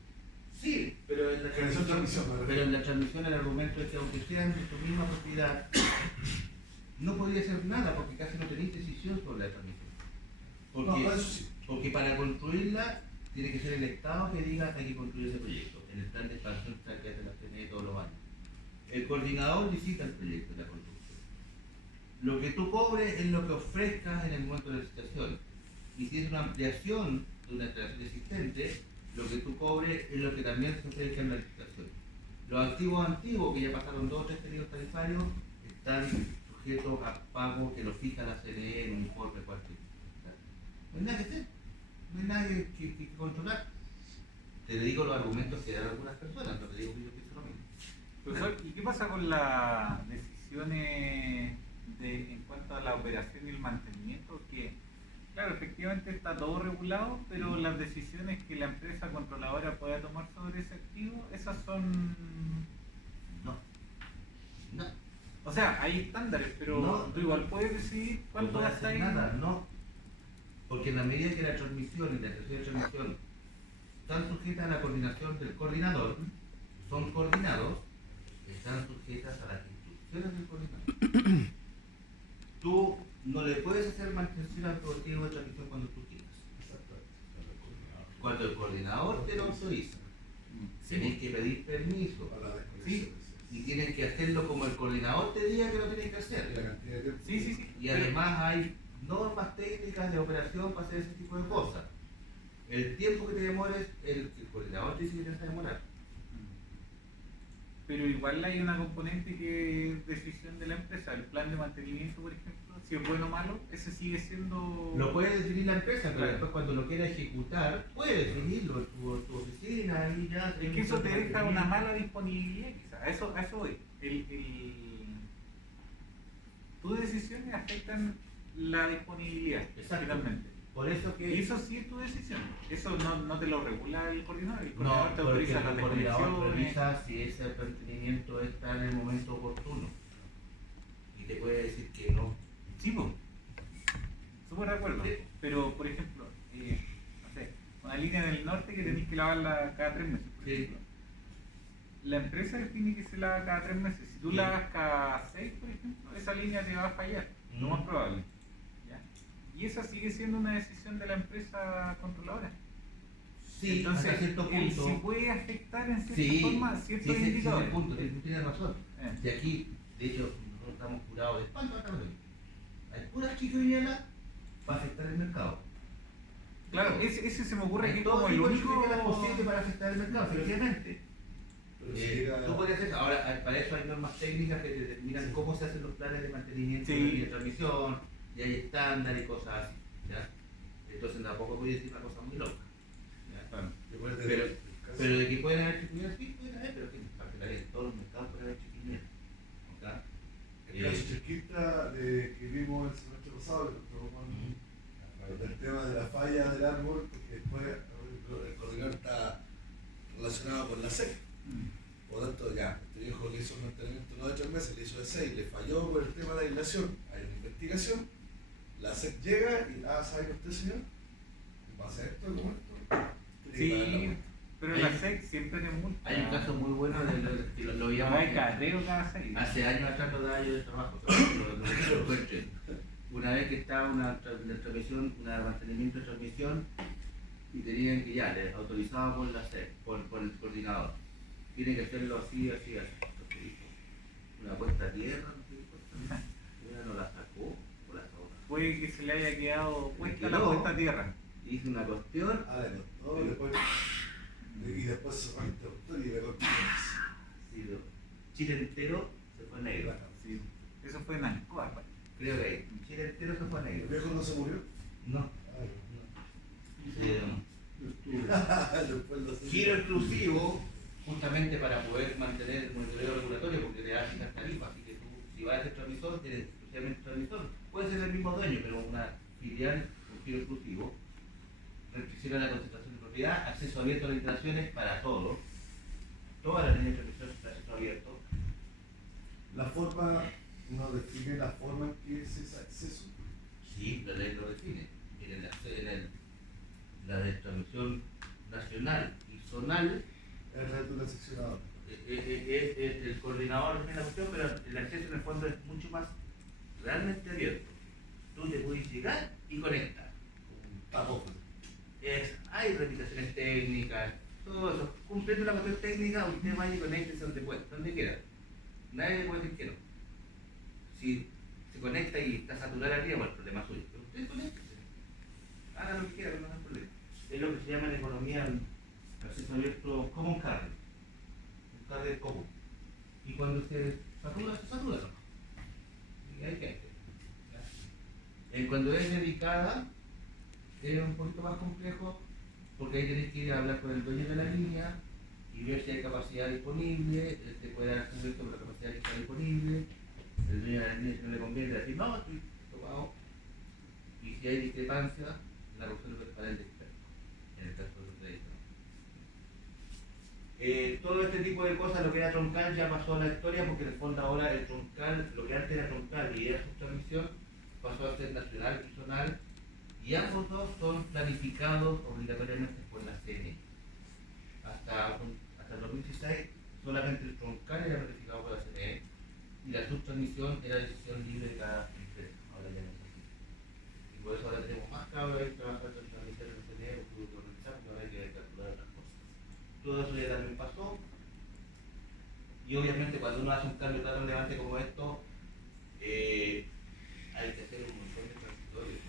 Sí, pero en la transmisión, el argumento es que aunque sean de tu misma propiedad, no podría hacer nada porque casi no tenéis decisión sobre la transmisión. Porque, No, eso sí. porque para construirla tiene que ser el Estado que diga que hay que construir ese proyecto. En el plan de expansión que hace la CNE todos los años. El coordinador visita el proyecto de la construcción. Lo que tú cobres es lo que ofrezcas en el momento de la licitación. Y si es una ampliación de una instalación existente, lo que tú cobres es lo que también se ofrece en la licitación. Los activos antiguos, que ya pasaron 2 o 3 periodos tarifarios, están sujetos a pago que lo fija la CNE en un informe cualquier. No hay nada que hacer, no hay nada que controlar. Te digo los argumentos que dan algunas personas, no te digo que yo pienso lo mismo. Profesor, ¿y qué pasa con las decisiones en cuanto a la operación y el mantenimiento? Que, claro, efectivamente está todo regulado, pero las decisiones que la empresa controladora pueda tomar sobre ese activo, esas son... No. O sea, hay estándares, pero No. tú igual puedes decidir No cuánto puede gastas hacer ahí. nada, no. Porque en la medida que la transmisión y la estación de transmisión están sujetas a la coordinación del coordinador, son coordinados, están sujetas a las instrucciones del coordinador. Tú no le puedes hacer mantención al objetivo de transmisión cuando tú quieras. Cuando el coordinador te lo autoriza, tienes que pedir permiso. ¿Sí? Y tienes que hacerlo como el coordinador te diga que lo tienes que hacer. Sí. Y además hay normas técnicas de operación para hacer ese tipo de cosas. El tiempo que te demores, el coordinador te dice que te vas a demorar. pero igual hay una componente que es decisión de la empresa. El plan de mantenimiento, por ejemplo, si es bueno o malo, ese sigue siendo... Lo puede definir la empresa, pero Claro. después cuando lo quiera ejecutar, puede definirlo en tu oficina y ya. Es que eso te deja una mala disponibilidad, quizás. A eso voy. Tus decisiones afectan la disponibilidad, Exacto. finalmente. Por eso Y que eso sí es tu decisión. Eso no te lo regula el coordinador. El no, coordinador te porque autoriza el las coordinador desconexiones. revisa si ese mantenimiento está en el momento oportuno y te puede decir que no. Sí, pues. Súper de acuerdo. Sí. Pero, por ejemplo, no sé, una línea del norte que tenéis que lavarla cada 3 meses. Por Sí. ejemplo. La empresa define que se lava cada 3 meses. Si tú Sí. la lavas cada 6, por ejemplo, esa línea te va a fallar. Lo más probable. ¿Ya? Y esa sigue siendo una decisión de la empresa controladora. Sí, Entonces, hasta cierto él punto. sí puede afectar en cierta Sí, forma ciertos sí, sí, indicadores. ese punto, tienes razón. Eh. Y aquí, de hecho, nosotros estamos curados de espanto acá, ¿no? Hay puras chiquillas para afectar el mercado. Claro, ese se me ocurre que Hay es todo como el tipo de único... chiquillas posible para afectar el mercado, efectivamente. Pero si llega- Tú podrías hacer, ahora para eso hay normas técnicas que determinan cómo se hacen los planes de mantenimiento Sí. y de transmisión, y hay estándares y cosas así. ¿Ya? Entonces tampoco voy a decir una cosa muy loca. ¿Ya? Claro. Después de- Pero- del caso- Pero de que pueden haber chiquillas, sí, pueden haber, pero que para que la ley, todos los mercados pueden haber chiquillas. ¿Ya? El caso chiquita que vimos el semestre pasado, que nos tocó con el tema de la falla del árbol, porque después el coordinador está relacionado con la SEC. Por lo tanto, ya, este viejo le hizo un mantenimiento no de 3 meses, le hizo de 6, le falló por el tema de aislación. Hay una investigación, la SEC llega y, ¿sabe usted, señor? En base a esto, ¿cómo esto? Tiene que pagar la Sí, multa. pero Hay- la SEC siempre te multa. Hay un caso muy bueno que lo No veíamos hay carreo cada 6. hace años atrás, lo daba yo de trabajo, lo encuentre. Una vez que estaba una transmisión, un mantenimiento de transmisión, y tenían que ya, les autorizado por la SEC, por el coordinador. Tienen que hacerlo así, así, así. Entonces hizo una puesta a tierra, no sé qué cosa. Una no la sacó, o la sacó. Puede que se le haya quedado puesta la quedó. puesta a tierra. Hizo una cuestión, Ah, le costó, y después se fue al interruptor y le cortó. y Chile entero se fue negro. Sí. Eso fue en Ancoa, pues. Creo que ahí, Chile entero se fue ¿El negro. viejo no se murió? No. Ah, Eh, no. Después lo sé. Giro exclusivo, justamente para poder mantener el monitoreo regulatorio, porque te da ciertas tarifas, así que tú, si vas a ser transmisor, tienes exclusivamente transmisor. Puede ser el mismo dueño, pero una filial, un giro exclusivo, restricciona la concentración de propiedad, acceso abierto a las instalaciones para todos. Todas las líneas de transmisión son acceso abierto. La forma, uno define la forma en que es ese acceso. Sí, la ley lo define. La de transmisión nacional y zonal. Es de una seccionadora. El coordinador define la cuestión, pero el acceso en el fondo es mucho más realmente abierto. Tú te puedes llegar y conectar. Un tapón. Hay repeticiones técnicas, todo eso. Cumpliendo la cuestión técnica, usted vaya y conecte donde quiera. Nadie le puede decir que no. Si se conecta y está saturada la línea, bueno, el problema es suyo. Pero usted conéctese. Haga lo que quiera, no hay problema. Es lo que se llama en economía el acceso abierto common carrier. Un carrier común. Y cuando se satura, ¿no? Y hay que hacer. Cuando es dedicada, es un poquito más complejo, porque ahí tenés que ir a hablar con el dueño de la línea y ver si hay capacidad disponible, él te puede dar cubierto por la capacidad que está disponible, el dueño de la línea, si no le conviene, decir, no, estoy topado. Y si hay discrepancia, la resuelve para el experto, en el caso de los créditos. Todo este tipo de cosas, lo que era troncal ya pasó a la historia, porque en el fondo ahora el troncal, lo que antes era troncal y era subtransmisión, pasó a ser nacional y zonal, y ambos dos son planificados obligatoriamente por la CNE. Hasta el 2016 solamente el troncal era planificado por la CNE y la subtransmisión era decisión libre de cada empresa. Ahora ya no es así. Y por eso ahora tenemos más cabros ahí trabajando en transmisión en la CNE, o tuvo que organizar, porque ahora hay que calcular otras cosas. Todo eso ya también pasó. Y obviamente cuando uno hace un cambio tan relevante como esto, hay que hacer un montón de transitorios.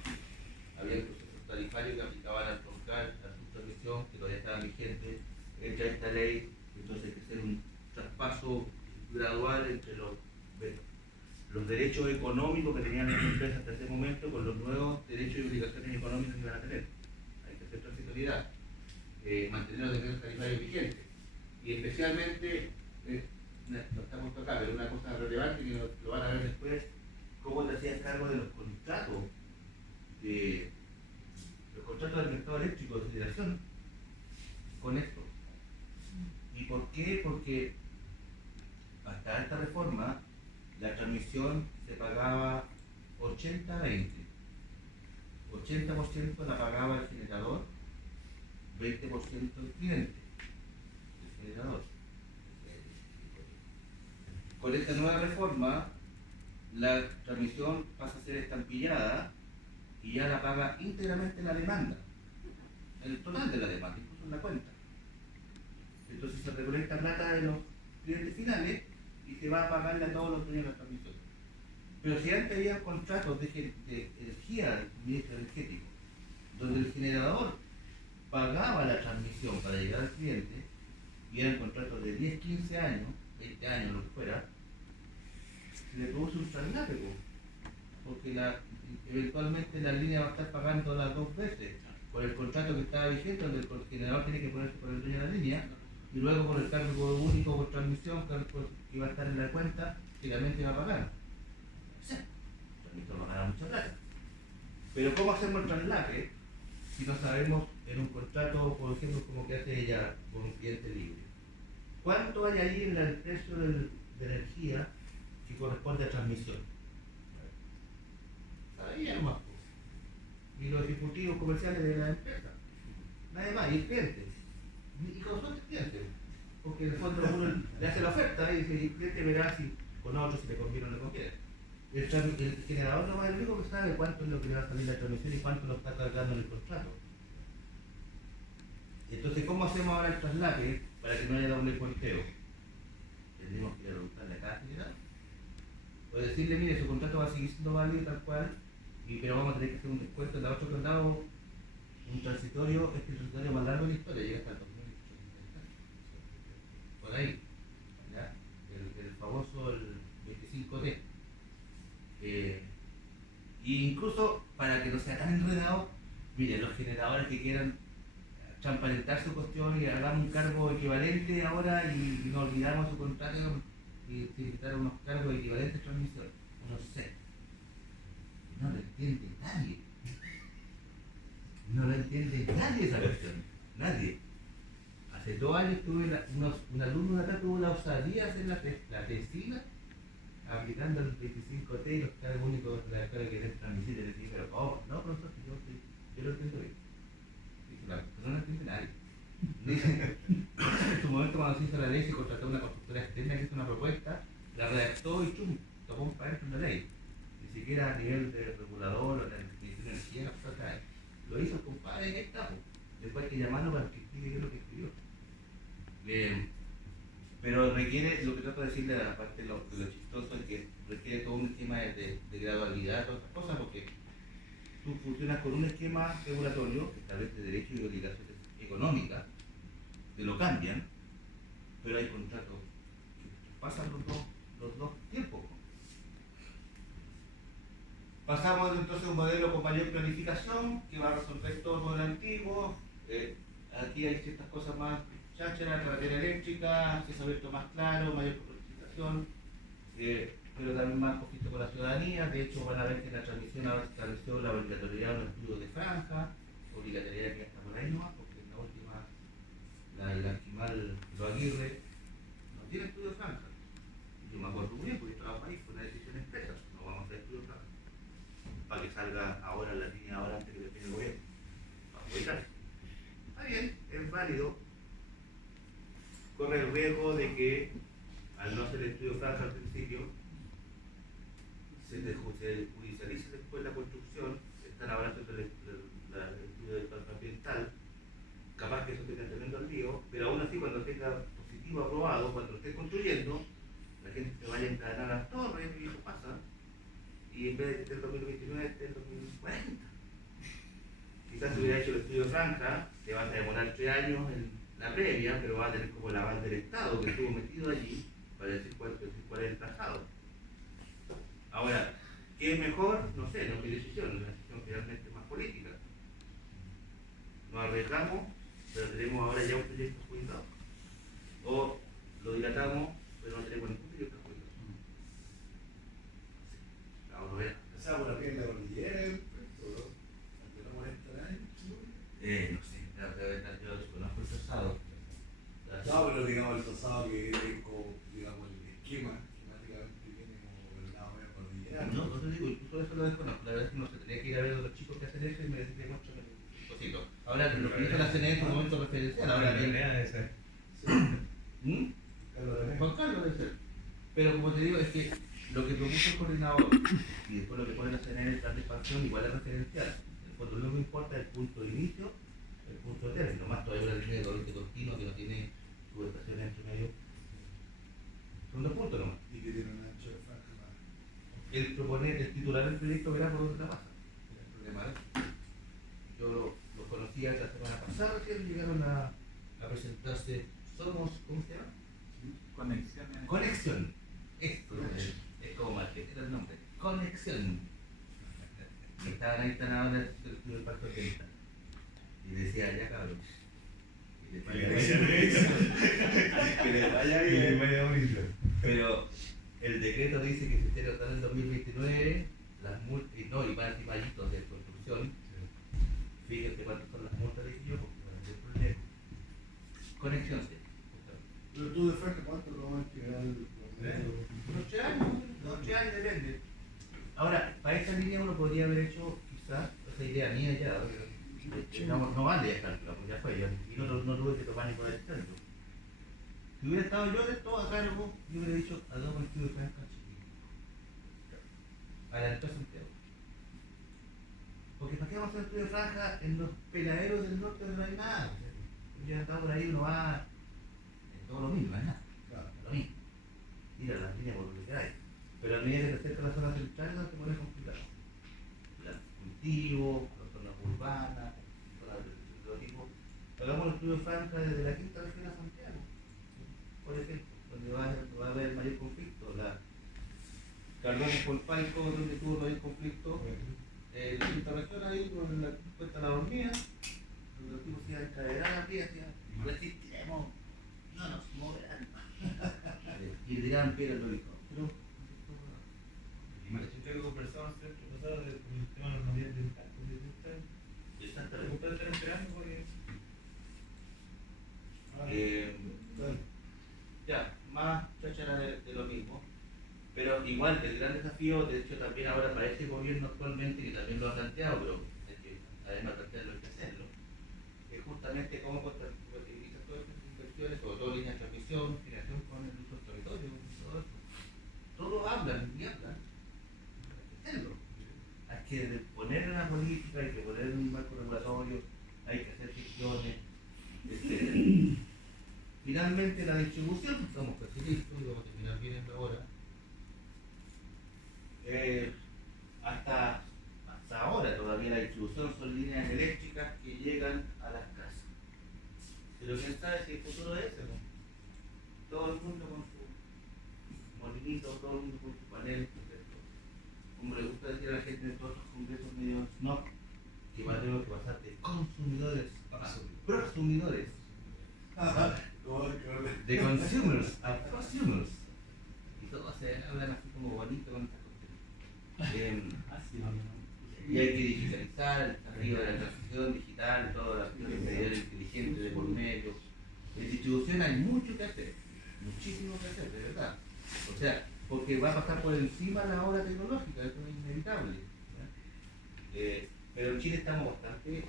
Había procesos tarifarios que aplicaban al troncal, a la subtransmisión, que todavía estaban vigentes, entra esta ley, entonces hay que hacer un traspaso gradual entre los derechos económicos que tenían las empresas hasta ese momento con los nuevos derechos y obligaciones económicas que van a tener. Hay que hacer transitoriedad, mantener los decretos tarifarios vigentes. Y especialmente, no está puesto acá, pero una cosa relevante que lo van a ver después, cómo te hacías cargo de los contratos del mercado eléctrico de generación con esto. ¿Y por qué? Porque hasta esta reforma la transmisión se pagaba 80-20. 80% la pagaba el generador, 20% el cliente, el generador. Con esta nueva reforma, la transmisión pasa a ser estampillada y ya la paga íntegramente la demanda, el total de la demanda, incluso en la cuenta. Entonces se recolecta plata de los clientes finales y se va a pagarle a todos los dueños de la transmisión. Pero si antes había contratos de energía del suministro energético, donde el generador pagaba la transmisión para llegar al cliente, y eran contratos de 10, 15 años, 20 años, lo que fuera, se le produce un traslape, porque eventualmente la línea va a estar pagando las dos veces, por el contrato que estaba vigente, donde el generador tiene que ponerse por el dueño de la línea, y luego por el cargo único por transmisión que va a estar en la cuenta, que también te va a pagar. O sea, el transmisor va a ganar mucha plata. Pero ¿cómo hacemos el traslape si no sabemos en un contrato, por ejemplo, como que hace ella con un cliente libre? ¿Cuánto hay ahí en el precio de energía que corresponde a transmisión? Ahí nomás. Y los ejecutivos comerciales de la empresa. Nadie más, y el cliente. Y con suerte el cliente. Porque en el fondo uno le hace la oferta y dice, el cliente verá si con otro si le conviene o no le conviene. El generador no es el único que sabe cuánto es lo que le va a salir la transmisión y cuánto lo está cargando en el contrato. Entonces, ¿cómo hacemos ahora el traslape para que no haya doble puenteo? Tendríamos que ir a preguntarle a cada generador. O decirle, mire, su contrato va a seguir siendo válido tal cual, pero vamos a tener que hacer un descuento en la otra condado, un transitorio, el transitorio más largo de la historia, llega hasta el 2030. Por ahí, ¿ya? El famoso el 25D. Y incluso, para que no sea tan enredado, miren, los generadores que quieran transparentar su cuestión y hagan un cargo equivalente ahora y no olvidamos su contrato y invitar unos cargos equivalentes de transmisión. No sé. No lo entiende nadie. No lo entiende nadie esa cuestión. Nadie. Hace 2 años tuve un alumno de acá tuvo la osadía de hacer la tesina aplicando el 25T y los cargos únicos de la escuela que quieren transmitir. Y le dije, pero ¿cómo? No, profesor, yo lo entiendo bien. Dije, no lo entiende nadie. En su momento cuando se hizo la ley se contrató una constructora externa que hizo una propuesta, la redactó y chum, tomó un país en la ley. Ni siquiera a nivel de regulador o de energía, lo hizo el compadre y ahí está. Después hay que llamarlo para que explique qué es lo que escribió. Pero requiere, lo que trato de decirle, aparte de lo chistoso, es que requiere todo un esquema de gradualidad, todas estas cosas, porque tú funcionas con un esquema regulatorio que establece derechos y obligaciones económicas, te lo cambian, pero hay contratos que pasan los dos tiempos. Pasamos entonces a un modelo con mayor planificación que va a resolver todo lo antiguo. Aquí hay ciertas cosas más cháchara, carretera eléctrica, acceso abierto más claro, mayor planificación, pero también más poquito con la ciudadanía. De hecho, van a ver que la transmisión ahora estableció la obligatoriedad de un estudio de franja, obligatoriedad que ya está por ahí nomás, porque en la última, la Anquimal Lo Aguirre no tiene estudio de franja. Yo me acuerdo muy bien porque trabajo ahí, fue una decisión expresa, no vamos a hacer estudio de franja. Para que salga ahora en la línea ahora antes que le pide el gobierno. Para poder. Está bien, es válido. Corre el riesgo de que al no hacer el estudio de franja al principio se judicialice después la construcción, están ahora haciendo el estudio de impacto ambiental, capaz que eso esté tremendo al lío, pero aún así cuando tenga positivo aprobado, cuando esté construyendo, la gente se vaya a encadenar a las torres y eso pasa, y en vez de ser 2029 esté en 2040. Quizás si hubiera hecho el estudio de franja, te vas a demorar 3 años en la previa, pero va a tener como el aval del Estado que estuvo metido allí Estado. Ahora, ¿qué es mejor? No sé, no es mi decisión, es una decisión finalmente más política. Nos arriesgamos, pero tenemos ahora ya un proyecto adjudicado. O lo dilatamos, pero no tenemos ningún proyecto adjudicado. Vamos a ver. Pasaba por aquí en la cordillera, aunque no molesta a nadie. No sé, la verdad yo desconozco el trazado. No, pero digamos el trazado que es como, digamos, el esquema, esquemáticamente viene como el lado de la cordillera. No, no te digo, incluso eso lo desconozco. La verdad es que no se tenía que ir a ver a los chicos que hacen eso y me decía mucho cosito. Ahora, lo que hizo la CNE en su momento referencial, ahora bien. ¿Mm? Juan Carlos debe ser. Pero como te digo, es que lo que propuso el coordinador y después lo que pone la CNE en el plan de expansión igual es referencial. En el fondo no me importa el punto de inicio, el punto de término, más todavía una línea de corriente continua que no tiene subestaciones entre medio. Son 2 puntos nomás. Y que tiene un ancho de franja más. El proponer, el titular del proyecto verá por dónde la pasa. El problema es, yo lo conocía la semana pasada, que llegaron a presentarse, somos, ¿cómo se llama? Conexiones. Conexión. Esto es como marketing el nombre. Conexión. Estaban ahí tan ahora del pacto de venta. Y decía, ya cabrón. Que le vaya bien. Pero el decreto dice que se tiene que estar en el 2029, las multas, no, y más y mallitos de construcción. Fíjense cuántas son las multas de yo, porque van a ser problema. Conexión, sí. Pero tú de franja, ¿cuánto lo vas a entregar al Unos 3 años, unos 3 años depende. Ahora, para esa línea uno podría haber hecho quizás esa idea mía ya, no vale ya cálculo, porque ya fue, y no tuve que tomar ni por el centro. Si hubiera estado yo de esto a cargo, yo hubiera dicho, hagamos el estudio de franja chiquito. Adelantó Santiago. Porque ¿para qué vamos a hacer el estudio de franja en los peladeros del norte donde no hay nada? Ya está por ahí, uno va en todo lo mismo, no es nada. Claro. Lo mismo. Mira las líneas por donde queráis. Pero a medida que te acercas a la zona central, no te pones complicado. Los cultivos, las zonas urbanas, zonas de todo tipo. Hagamos el estudio de franja desde la quinta región a Santiago, por ejemplo, donde va a haber mayor conflicto. La Cardones por Palco, donde tuvo mayor conflicto. La quinta región ahí, con la cuesta la dormida, donde los tipos se iban a encadenar arriba, decían, resistiremos, no nos moverán. Y dirán, piedra lo dijo. Pero, Y me parece que conversamos el pasado del tema de los noviembre del campo. exactamente. Están esperando porque. Ya, más cháchara de lo mismo. Pero igual, el gran desafío, de hecho también ahora para este gobierno actualmente, que también lo ha planteado, pero es que además de plantearlo hay que hacerlo, es justamente cómo iniciar todas estas inversiones, sobre todo líneas de transmisión, financiación con el uso del territorio, todo esto. Todos hablan y hablan, hay que hacerlo. Hay que poner una política, hay que poner un marco regulatorio, hay que hacer gestiones, etc. Finalmente la distribución, estamos casi listos y vamos a terminar bien en la hora. Hasta ahora todavía la distribución son líneas eléctricas que llegan a las casas. Pero quién sabe si el futuro es ese, ¿no? Todo el mundo con su molinito, todo el mundo con su panel, ¿cierto? Como le gusta decir a la gente en todos los congresos medio snob, que va a tener que pasar de consumidores a prosumidores. De consumers a prosumers. Y todos se hablan así como bonito con estas cuestiones. Y hay que digitalizar el desafío de la transición digital, toda la cuestión de medios inteligentes de por medio. En distribución hay mucho que hacer, muchísimo que hacer, de verdad. O sea, porque va a pasar por encima la ola tecnológica, eso es inevitable. Pero en Chile estamos bastante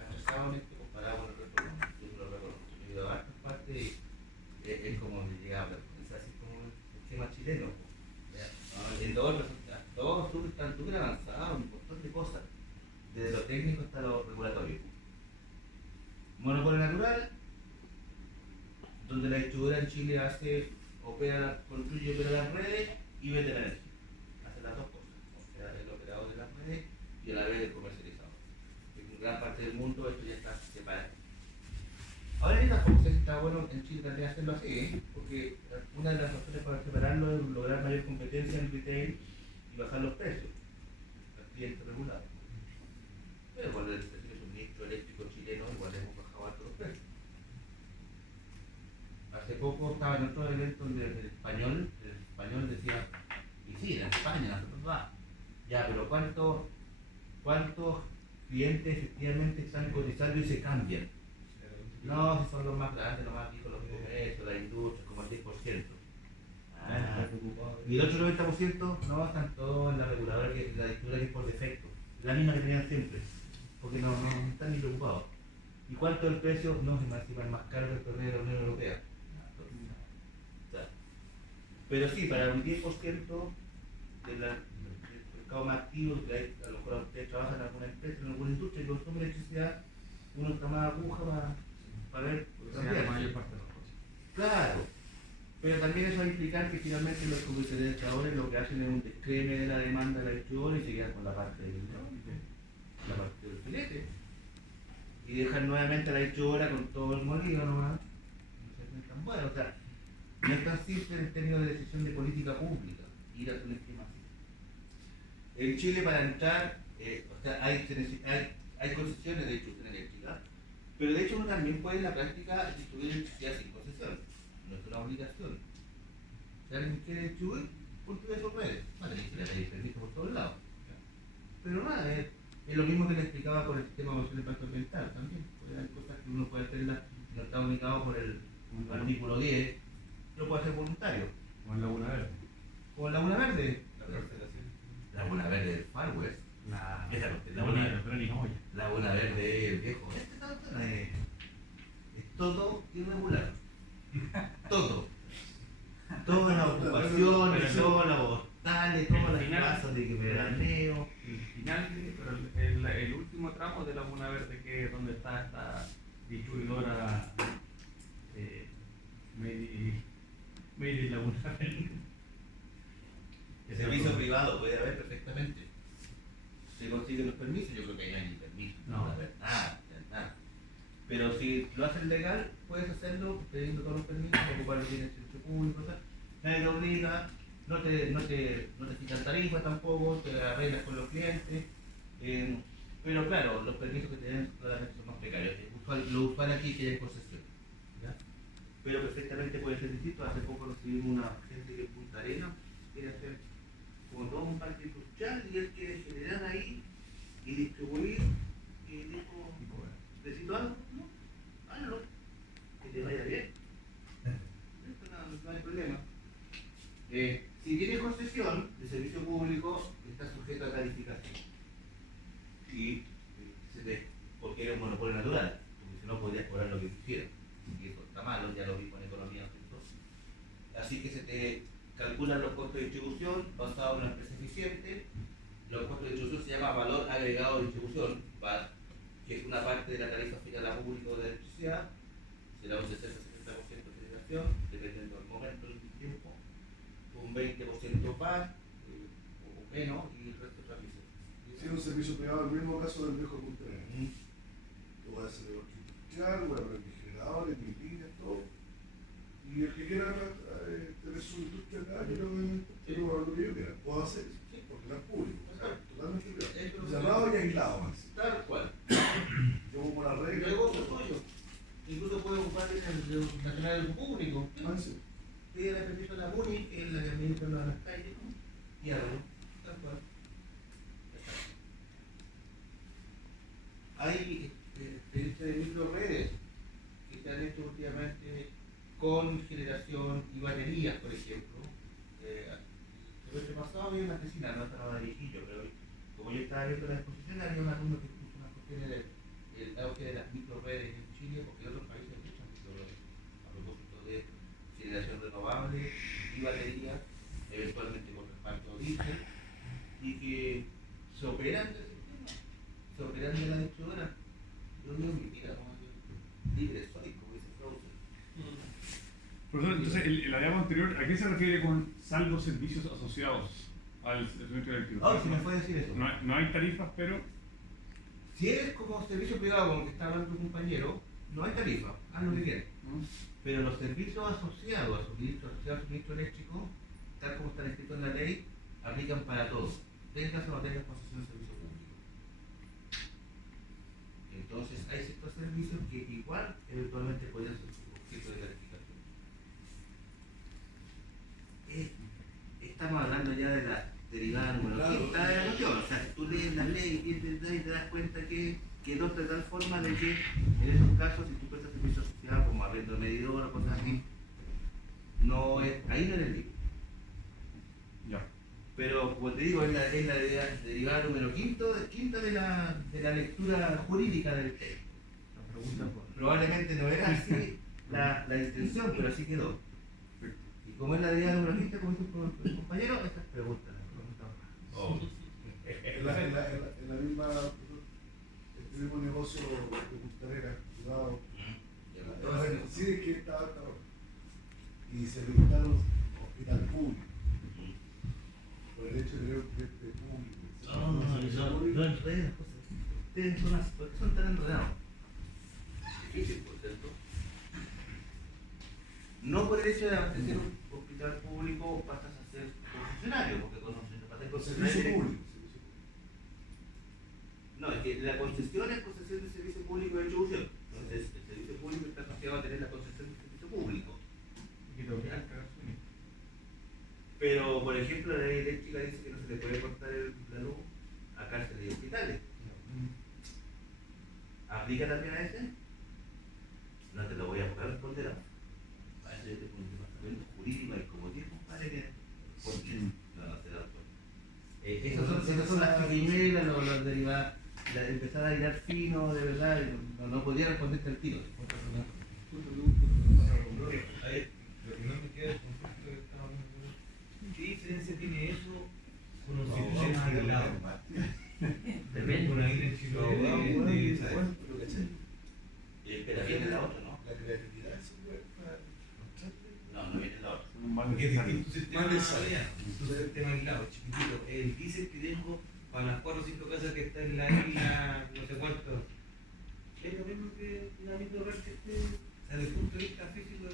atrasados en esto comparado con el resto del mundo. Yo lo reconozco. He ido a varias partes y es como le llegaba, es así como el esquema chileno. En todos están súper avanzados, un montón de cosas, desde lo técnico hasta lo regulatorio. Monopolio natural, donde la distribuidora en Chile construye y opera las redes y vende la energía. Hace las dos cosas, el operador de las redes y a la vez el comercializador. En gran parte del mundo esto ya está separado. Ahora yo tampoco sé si está bueno en Chile también hacerlo así, porque una de las razones para separarlo es lograr mayor competencia en retail y bajar los precios al cliente regulado. Pero con el suministro eléctrico chileno igual hemos bajado alto los precios. Hace poco estaba en otro evento donde el español decía, y sí, en España, nosotros va. Ya, pero ¿cuántos clientes efectivamente están cotizando y se cambian? No, si son los más grandes, los más ricos, los comercios, la industria, como el 10%. Y el otro 90% no, están todos en la reguladora, que la dictadura que es por defecto. La misma que tenían siempre, porque no están ni preocupados. ¿Y cuánto es el precio? No, es más caro que el promedio de la Unión Europea. Pero sí, para un 10% del mercado más activo, que hay, a lo mejor ustedes trabajan en alguna empresa, en alguna industria y consumen electricidad, uno está más aguja para ver. La mayor parte de las cosas. Claro, pero también eso va a implicar que finalmente los comercializadores lo que hacen es un descreme de la demanda de la distribuidora y se quedan con la parte del filete. Y dejan nuevamente a la distribuidora con todo el molido nomás. No es tan bueno, o sea, no es tan simple en términos de decisión de política pública ir a un esquema así. En Chile para entrar, o sea, hay concesiones de distribución eléctrica, pero de hecho uno también puede en la práctica distribuir electricidad sin concesión, no es una obligación. Si alguien quiere distribuir, construye sus redes, vale, y se le da permiso por todos lados. Pero nada, es lo mismo que le explicaba por el sistema de evaluación de impacto ambiental también. Hay cosas que uno puede hacerlas, no está ubicado por el artículo 10, lo puede hacer voluntario. O en Laguna Verde. O en Laguna Verde. Laguna Verde del Far West. Laguna Verde es viejo. Es todo irregular. Todo. Todas las ocupaciones, todas las postales, todas las plazas de veraneo. El final, pero el último tramo de Laguna Verde, que es donde está esta distribuidora Made in Laguna Verde. El servicio privado puede haber perfectamente. Se consiguen los permisos, yo creo que ya ni permiso, no va a haber nada. Pero si lo haces legal, puedes hacerlo teniendo todos los permisos, ocupar los bienes de servicio público, nadie te obliga, no te fijan tarifas tampoco, te arreglas con los clientes. Pero claro, los permisos que tienen claramente son más precarios. Lo usual aquí es que haya concesión. Pero perfectamente puede ser distinto. Hace poco recibimos una gente que en Punta Arenas quiere hacer como todo un parque industrial y él quiere generar ahí y distribuir y dijo, ¿necesito algo? No, hágalo, que te vaya bien. No hay problema. Si tienes concesión de servicio público, está sujeto a calificación. Y porque era un monopolio natural, porque si no podrías cobrar lo que quisieras. Y eso está malo, ya lo vi con economía. Así que se te calculan los costos de distribución basados en una empresa eficiente. Los costos de distribución se llama valor agregado de distribución, que es una parte de la tarifa final a público de electricidad, será un 60-70% de generación, dependiendo del momento del tiempo, un 20% más o menos y el resto es transmisión. Si es un servicio privado, el mismo caso del viejo Punta Arenas. Tú vas a hacer el industrial, voy a poner refrigeradores, mis líneas, todo. Y el que quiera tener su industria acá, yo lo que yo quiera, puedo hacer eso, porque no es público, totalmente privado. Cerrado y aislado, Maxi. Tal cual. Yo pongo la regla. Luego tuyo. Incluso puedes ocupar el nacional del público. Maxi. Pide el permiso de la MUNI, que es la que administra las calles, y hágalo. Tal cual. Hay experiencias de microredes que se han hecho últimamente con generación y baterías, por ejemplo. El año pasado había una tesina, no estaba de viejillo, pero como yo estaba viendo la exposición, había un alumno que puso unas cuestiones del auge de las microredes en Chile, porque en otros países muchas microredes, a propósito de generación renovable y baterías, eventualmente con respaldo diésel, y que se operan del sistema, se operan de la distribuidora. Yo no me mira, libre soy, como dice Frozen. Profesor, entonces, el diagrama anterior, ¿a qué se refiere con salvo servicios asociados al servicio eléctrico? Ah, si me puede decir eso. No hay tarifas, pero... Si eres como servicio privado, como que está hablando tu compañero, no hay tarifa, haz lo que quieras. Pero los servicios asociados al suministro eléctrico tal como están escritos en la ley, aplican para todos, tengas o no tengas concesión de servicio público. Entonces hay ciertos servicios que igual eventualmente podrían ser objeto de calificación. Estamos hablando ya de la derivada número quinta de la cuestión. O sea, si tú lees la ley y te das cuenta que quedó de tal forma de que en esos casos, si tú prestas servicio social como arrendo medidor o cosas así, no es, ahí no es el libro. Ya. Pero como te digo, es la derivada número quinta de la lectura jurídica del texto. Probablemente no era así la intención, pero así quedó. Y como es la derivada número quinta, como dice el compañero, estas preguntas. Oh. En la misma, el mismo negocio de Puntarera, privado, sí, es que estaba y se habilitaron hospital público por el hecho de tener un cliente público. No enredan cosas. Ustedes son tan enredados. Difícil, por cierto. No por el hecho de abastecer un hospital público pasas a ser concesionario, porque con servicio público. No, es que la concesión es concesión de servicio público de distribución. Entonces, el servicio público está asociado a tener la concesión de servicio público. Pero, por ejemplo, la ley eléctrica dice que no se le puede cortar la luz a cárceles y hospitales. ¿Aplica también a ese? No te lo voy a poder responder ahora. Para eso yo te pongo un departamento jurídico y como tiempo, compadre, que porque no se da cuenta. Esas son las primeras, los derivados, empezar a hilar fino, de verdad, no podía responderte al tiro. A ver, lo que no me queda es un poquito que estaba hablando. ¿Qué diferencia tiene eso con un sistema aislado? Depende. Con ahí en Chile Espera, viene la otra, ¿no? La creatividad es No viene la otra. porque es distinto sistema sistema aislado, chiquitito. El diésel que tengo para las 4 o 5 casas que está en la isla, no sé cuánto, es lo mismo que la misma red que esté, o sea, desde el punto de vista físico,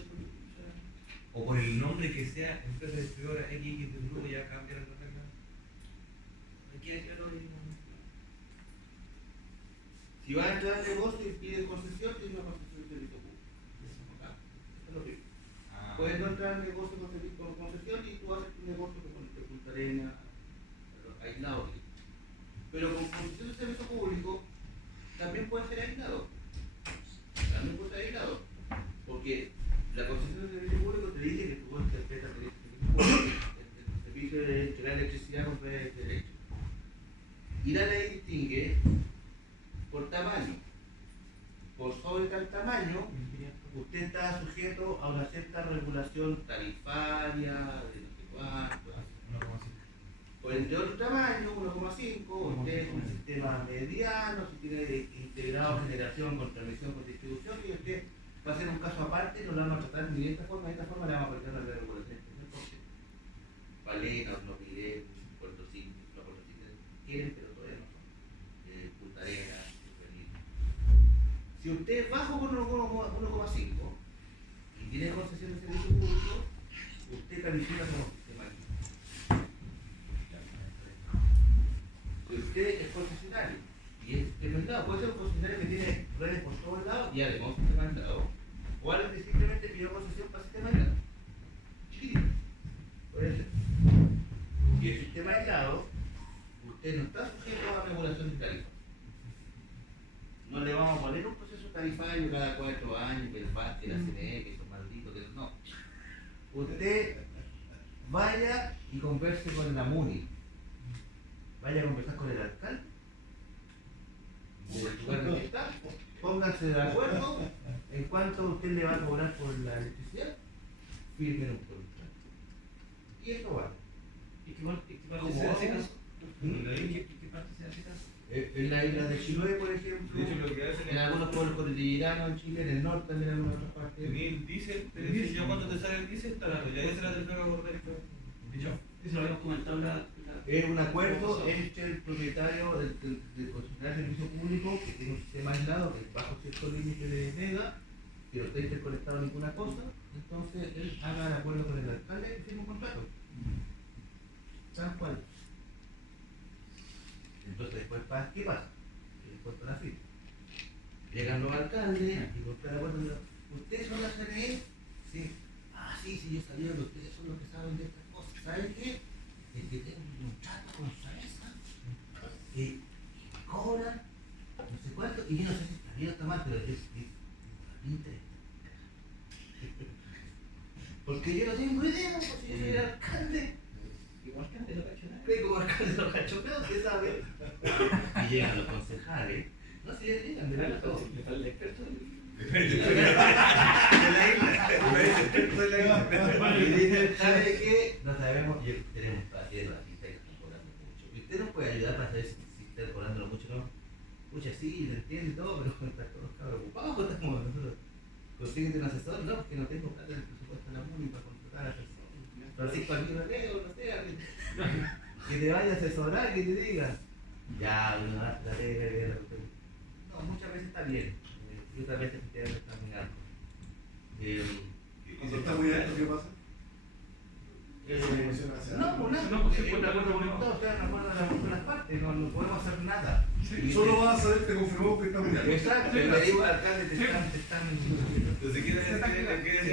o por el nombre que sea, empresa distribuidora X de un grupo, ya cambian las reglas. Aquí hay que lo mismo. Si vas a entrar al negocio y pides concesión, tienes una concesión de servicio público. Eso es lo primero. Puedes no entrar al negocio con concesión y tú haces tu negocio con Punta Arenas, aislado. Pero con concesión de servicio público también puede ser aislado. También puede ser aislado. Porque la concesión de servicio público te dice que tú interpretas el servicio de crear electricidad con redes eléctricas. Y la ley distingue por tamaño. Por sobre tal tamaño, usted está sujeto a una cierta regulación tarifaria, de no sé cuánto. Por el de otro tamaño, 1,5, usted es un sistema mediano, si tiene integrado generación con transmisión con distribución, y usted va a ser un caso aparte, no lo vamos a tratar ni de esta forma, le vamos a aplicar la regulación. Palena, Hornopilén, Puerto Cinco, no Puerto Cinco, quieren, pero todavía no son. Punta Arenas, si usted es bajo con 1,5 y tiene concesión de servicio público, usted califica como sistema aquí. Si usted es concesionario y es demandado, puede ser un concesionario que tiene redes por todos lados y además un sistema aislado, o alguien que simplemente pidió concesión para sistema aislado. Chiquitito. Puede ser. Y el sistema aislado, usted no está sujeto a regulación de tarifa. No le vamos a poner un proceso tarifario cada 4 años, que el FAT, que la CNE, que son malditos, que no. Usted vaya y converse con la MUNI. Vaya a conversar con el alcalde del lugar en que está. Pónganse de acuerdo en cuánto usted le va a cobrar por la electricidad. Firmen un contrato. Y eso vale. ¿Y qué parte se hace caso? ¿Qué parte se hace caso? En la isla de Chiloé, por ejemplo, De hecho, lo que hacen en algunos pueblos cordilleranos en Chile, en el norte también en algunas otras partes. el diésel, te dicen ya cuando te sale el diésel, está dando, ya se la tercera por derecho. Eso lo habíamos comentado en Es un acuerdo entre el propietario del concesionario de servicio público que tiene un sistema aislado que es bajo cierto límite de mega, que no está interconectado a ninguna cosa, entonces él haga el acuerdo con el alcalde y firma un contrato. Tal cual. Entonces después, ¿qué pasa? Después para así. Llegan los alcaldes y compran acuerdo. ¿Ustedes son la CNE? Sí. Ah, sí, yo sabía que ustedes son los que saben de estas cosas. ¿Saben qué? Es que tengo un trato con Saesa y me cobran no sé cuánto, y yo no sé si está bien o está mal, pero es interés. Porque yo no tengo idea, porque yo soy el alcalde. Y como alcalde no cacho nada. Como alcalde no cacho nada, usted sabe. Y llegan los concejales. No, si llegan, de verdad, todo. Le falta el experto y dicen, ¿sabe qué? No sabemos, tenemos haciendo la pista que están cobrando mucho. Y usted nos puede ayudar para saber si están cobrando mucho o no. Pucha, sí, se entiende todo, pero están todos preocupados. Estamos nosotros. ¿Consiguen un asesor? No, porque no tengo plata en el presupuesto de la MUNI para contratar asesor. Francisco Aguirre Leo, no sé, que te vaya a asesorar, que te diga. Ya, la pega, no, muchas veces está bien. Y otras veces te está muy alto. ¿Y cuando está muy alto, qué pasa? No, porque es un acuerdo voluntad, ustedes no acuerdan de las partes, no podemos hacer nada. Solo vas a saber, te confirmó que está muy alto. Exacto, le digo al alcalde, te están. Entonces, ¿quiere decir el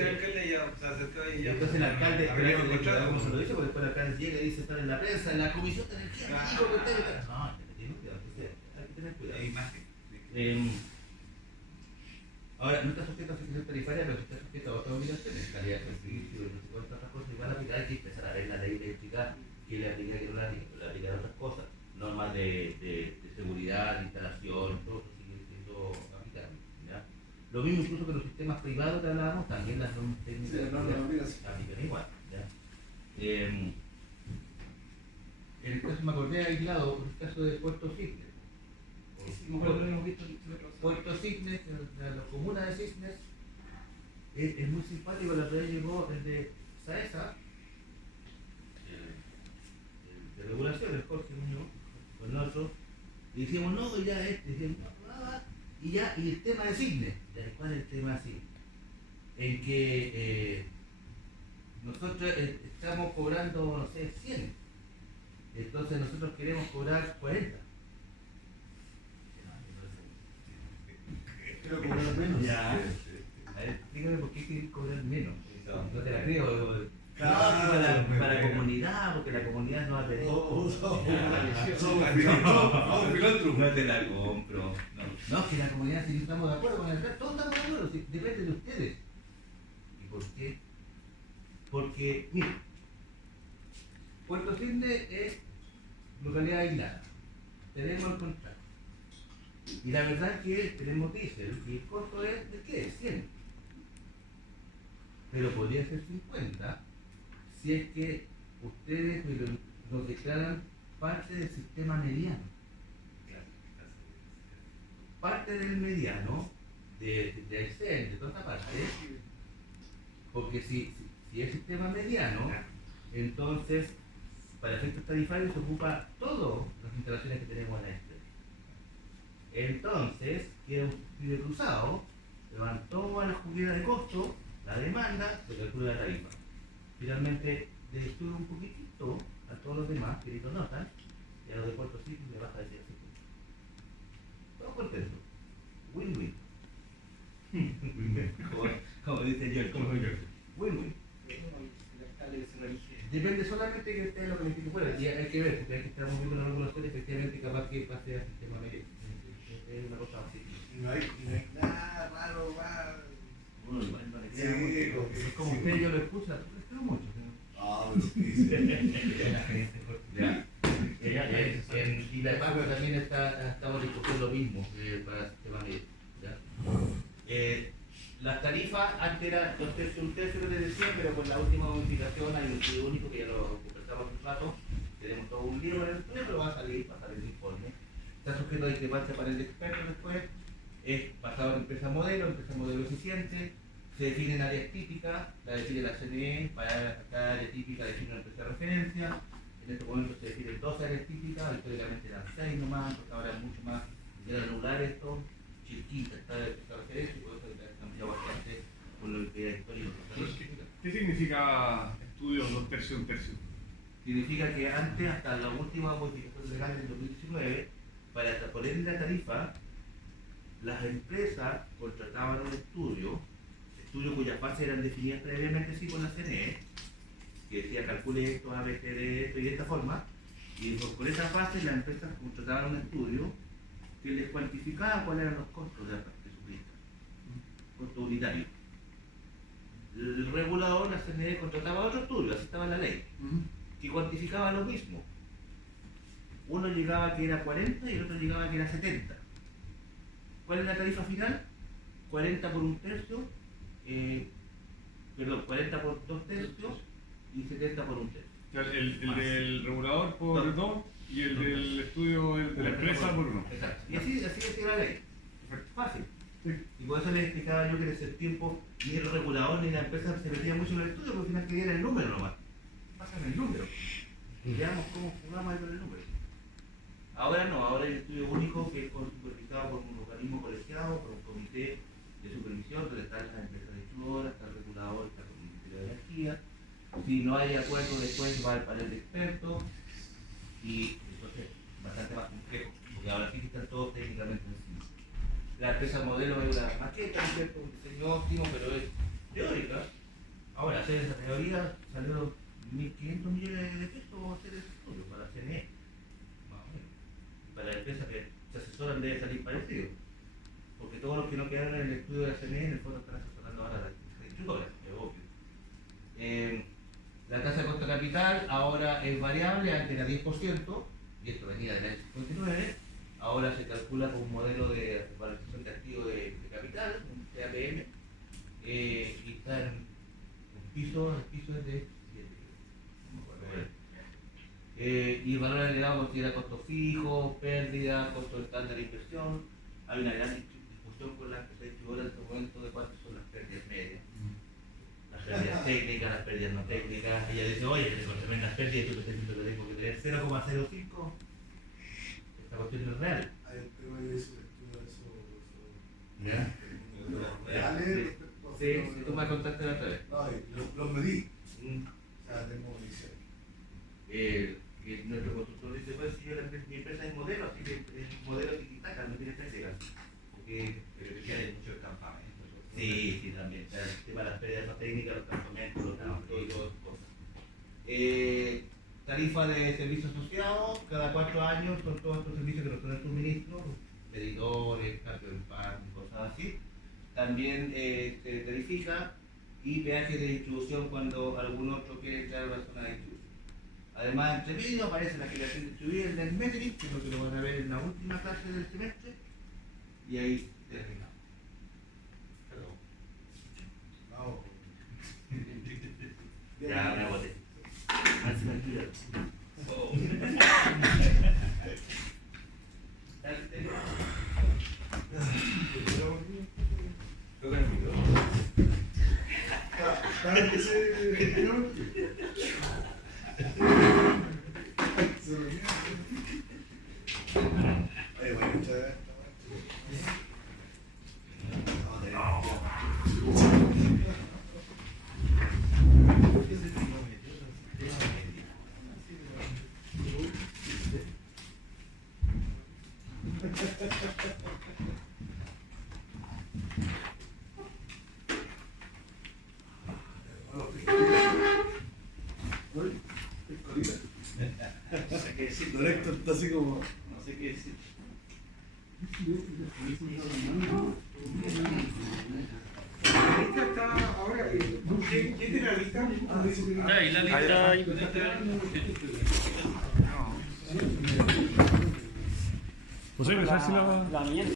alcalde ya se acercó y ya? Entonces el alcalde, abrió el contrato. ¿cómo se lo dice? Porque después el alcalde llega y dice, están en la prensa, en la comisión de energía, digo que ustedes. No, hay que tener cuidado. Ahora, no está sujeto a fiscalización tarifaria, pero está sujeto a otras obligaciones, calidad de servicio, no sé cuántas otras cosas, igual aplicar, hay que empezar a ver la ley eléctrica, que le aplica, que no le aplica otras cosas, normas de seguridad, de instalación, todo eso sigue siendo aplicable. ¿Ya? Lo mismo incluso que los sistemas privados que hablábamos, también las normas técnicas aplican igual. ¿Ya? En el caso me acordé aislado, el caso de Puerto Cisnes. Puerto Cisnes, la comuna de Cisnes, es muy simpático. La otra vez llegó el de Saesa, de regulación, el Jorge Muñoz, con nosotros, y decíamos, no, ya decíamos, nada, y el tema de Cisnes, ¿cuál es el tema así? En que nosotros estamos cobrando, no sé, 100, entonces nosotros queremos cobrar 40. Quiero cobrar menos. Ya. A ver, dígame por qué quieren cobrar menos. No te la creo. Claro, para la comunidad, porque la comunidad no va a pedir. Somos filántropos. No te la compro. No, que la comunidad, si estamos de acuerdo con el todos estamos de acuerdo, depende de ustedes. ¿Y por qué? Porque, mire, Puerto Cisnes es localidad aislada. Tenemos el contrato. Y la verdad es que tenemos diésel y el costo es ¿de qué? 100. Pero podría ser 50 si es que ustedes nos declaran parte del sistema mediano. Parte del mediano, de Aysén, de toda esta parte, porque si es sistema mediano, entonces para efectos tarifarios se ocupa todas las instalaciones que tenemos en la este. Entonces, queda un subsidio cruzado, se van todas las jugueras de costo, la demanda, se calcula la tarifa. Finalmente, le sube un poquitito a todos los demás que lo notan, y a los de Puerto Cisnes le baja de 100. Todos contentos. Win-win. Como dice yo, win-win. Depende solamente que esté lo que necesite fuera, y hay que ver, porque hay que estar moviendo la regulación, efectivamente capaz que pase al sistema medio. Es una cosa así. Y no hay nada raro, Uno igual no le Sí, queda mucho. Es como usted, yo lo escucho, lo escucho mucho. Ah, pero ¿qué dice? Ya. Y la EPACO también estamos discutiendo lo mismo para el sistema medio. ¿Ya? Las tarifas antes era 2 tercios, 1 tercio que les decía, pero con la última modificación hay un estudio único que ya lo conversamos hace un rato. Tenemos todo un libro en el estudio, pero va a salir el informe. Está sujeto a discrepancia para el experto después. Es basado en empresa modelo eficiente. Se definen áreas típicas, la define la CNE, para cada área típica define una empresa de referencia. En este momento se definen 2 áreas típicas, históricamente eran 6 nomás, porque ahora es mucho más granular esto. Chilquita está de empresa de referencia y por eso ha cambiado bastante con lo que era histórico. ¿Qué significa estudio 2 tercios, 1 tercio? Significa que antes, hasta la última modificación legal del 2019, para poner en la tarifa, las empresas contrataban un estudio cuyas bases eran definidas previamente sí con la CNE, que decía calcule esto, ABCD, esto y de esta forma, y con esas bases las empresas contrataban un estudio que les cuantificaba cuáles eran los costos de su lista, costo unitario. El regulador, la CNE, contrataba otro estudio, así estaba en la ley, que cuantificaba lo mismo. Uno llegaba que era 40 y el otro llegaba que era 70. ¿Cuál es la tarifa final? 40 por un tercio, 40 por 2 tercios y 70 por un tercio. O sea, el del regulador por 2 y el del estudio de la empresa por 1. Exacto. Y así es la ley. Fácil. Y por eso les explicaba yo que en ese tiempo ni el regulador ni la empresa se metían mucho en el estudio, porque al final querían el número nomás. Pasan el número. Y veamos cómo jugamos ahí con el número. Ahora no, ahora hay un estudio único que es supervisado por un organismo colegiado, por un comité de supervisión, donde están las empresas distribuidoras, está el regulador, está el Ministerio de Energía. Si no hay acuerdo, después va al panel de expertos y entonces bastante más complejo, porque ahora sí que están todos técnicamente encima. La empresa modelo es una maqueta, ¿no es cierto? Un diseño óptimo, pero es teórica. Ahora, hacer esa teoría salió 1.500 millones de pesos hacer ese estudio para la CNE. Más o menos. Y para la empresa que se asesoran debe salir parecido. Porque todos los que no quedaron en el estudio de la CNE en el fondo están asesorando ahora a la distribuidora, es obvio. La tasa de costo de capital ahora es variable, antes era 10%, y esto venía del año 59, ahora se calcula con un modelo de valorización de activo de capital, un CAPM, y está en el piso es de 7, no me acuerdo bien. Y el valor agregado considera costos fijos, pérdida, costo estándar de inversión. Hay una gran discusión con la empresa distribuidora en este momento de cuántas son las pérdidas medias. Las pérdidas técnicas, las pérdidas no técnicas. Ella dice, oye, con tremendas pérdidas, yo te siento que tengo que tener 0,05. Esta cuestión no es real. Hay un tema de eso, eso. ¿Ya? Reales. Sí, si tú me contaste la otra vez. No, los medí. O sea, tengo medición. Que nuestro consultor dice, pues si yo mi empresa es modelo, así que es modelo tiquitaca, no tiene pérdidas. Porque Hay mucho campamento. sí, también. O sea, el tema de las pérdidas no técnicas, los campamentos, los puntos y todas esas cosas. Tarifa de servicios asociados, cada 4 años son todos estos servicios que nos son el suministro, editores, cambio de pan, cosas así. También se tarifica y peaje de distribución cuando algún otro quiere entrar a una zona de distribución. Además, entre medio aparece la generación distribuida, el net metering, que es lo que lo van a ver en la última clase del semestre, y ahí terminamos. Perdón. Vamos. Ya, me agoté. Así me ayuda. Toca el micrófono. Directo está así como. No sé qué decir. ¿Quién tiene la lista? Ahí la lista. José, ¿me sabes si la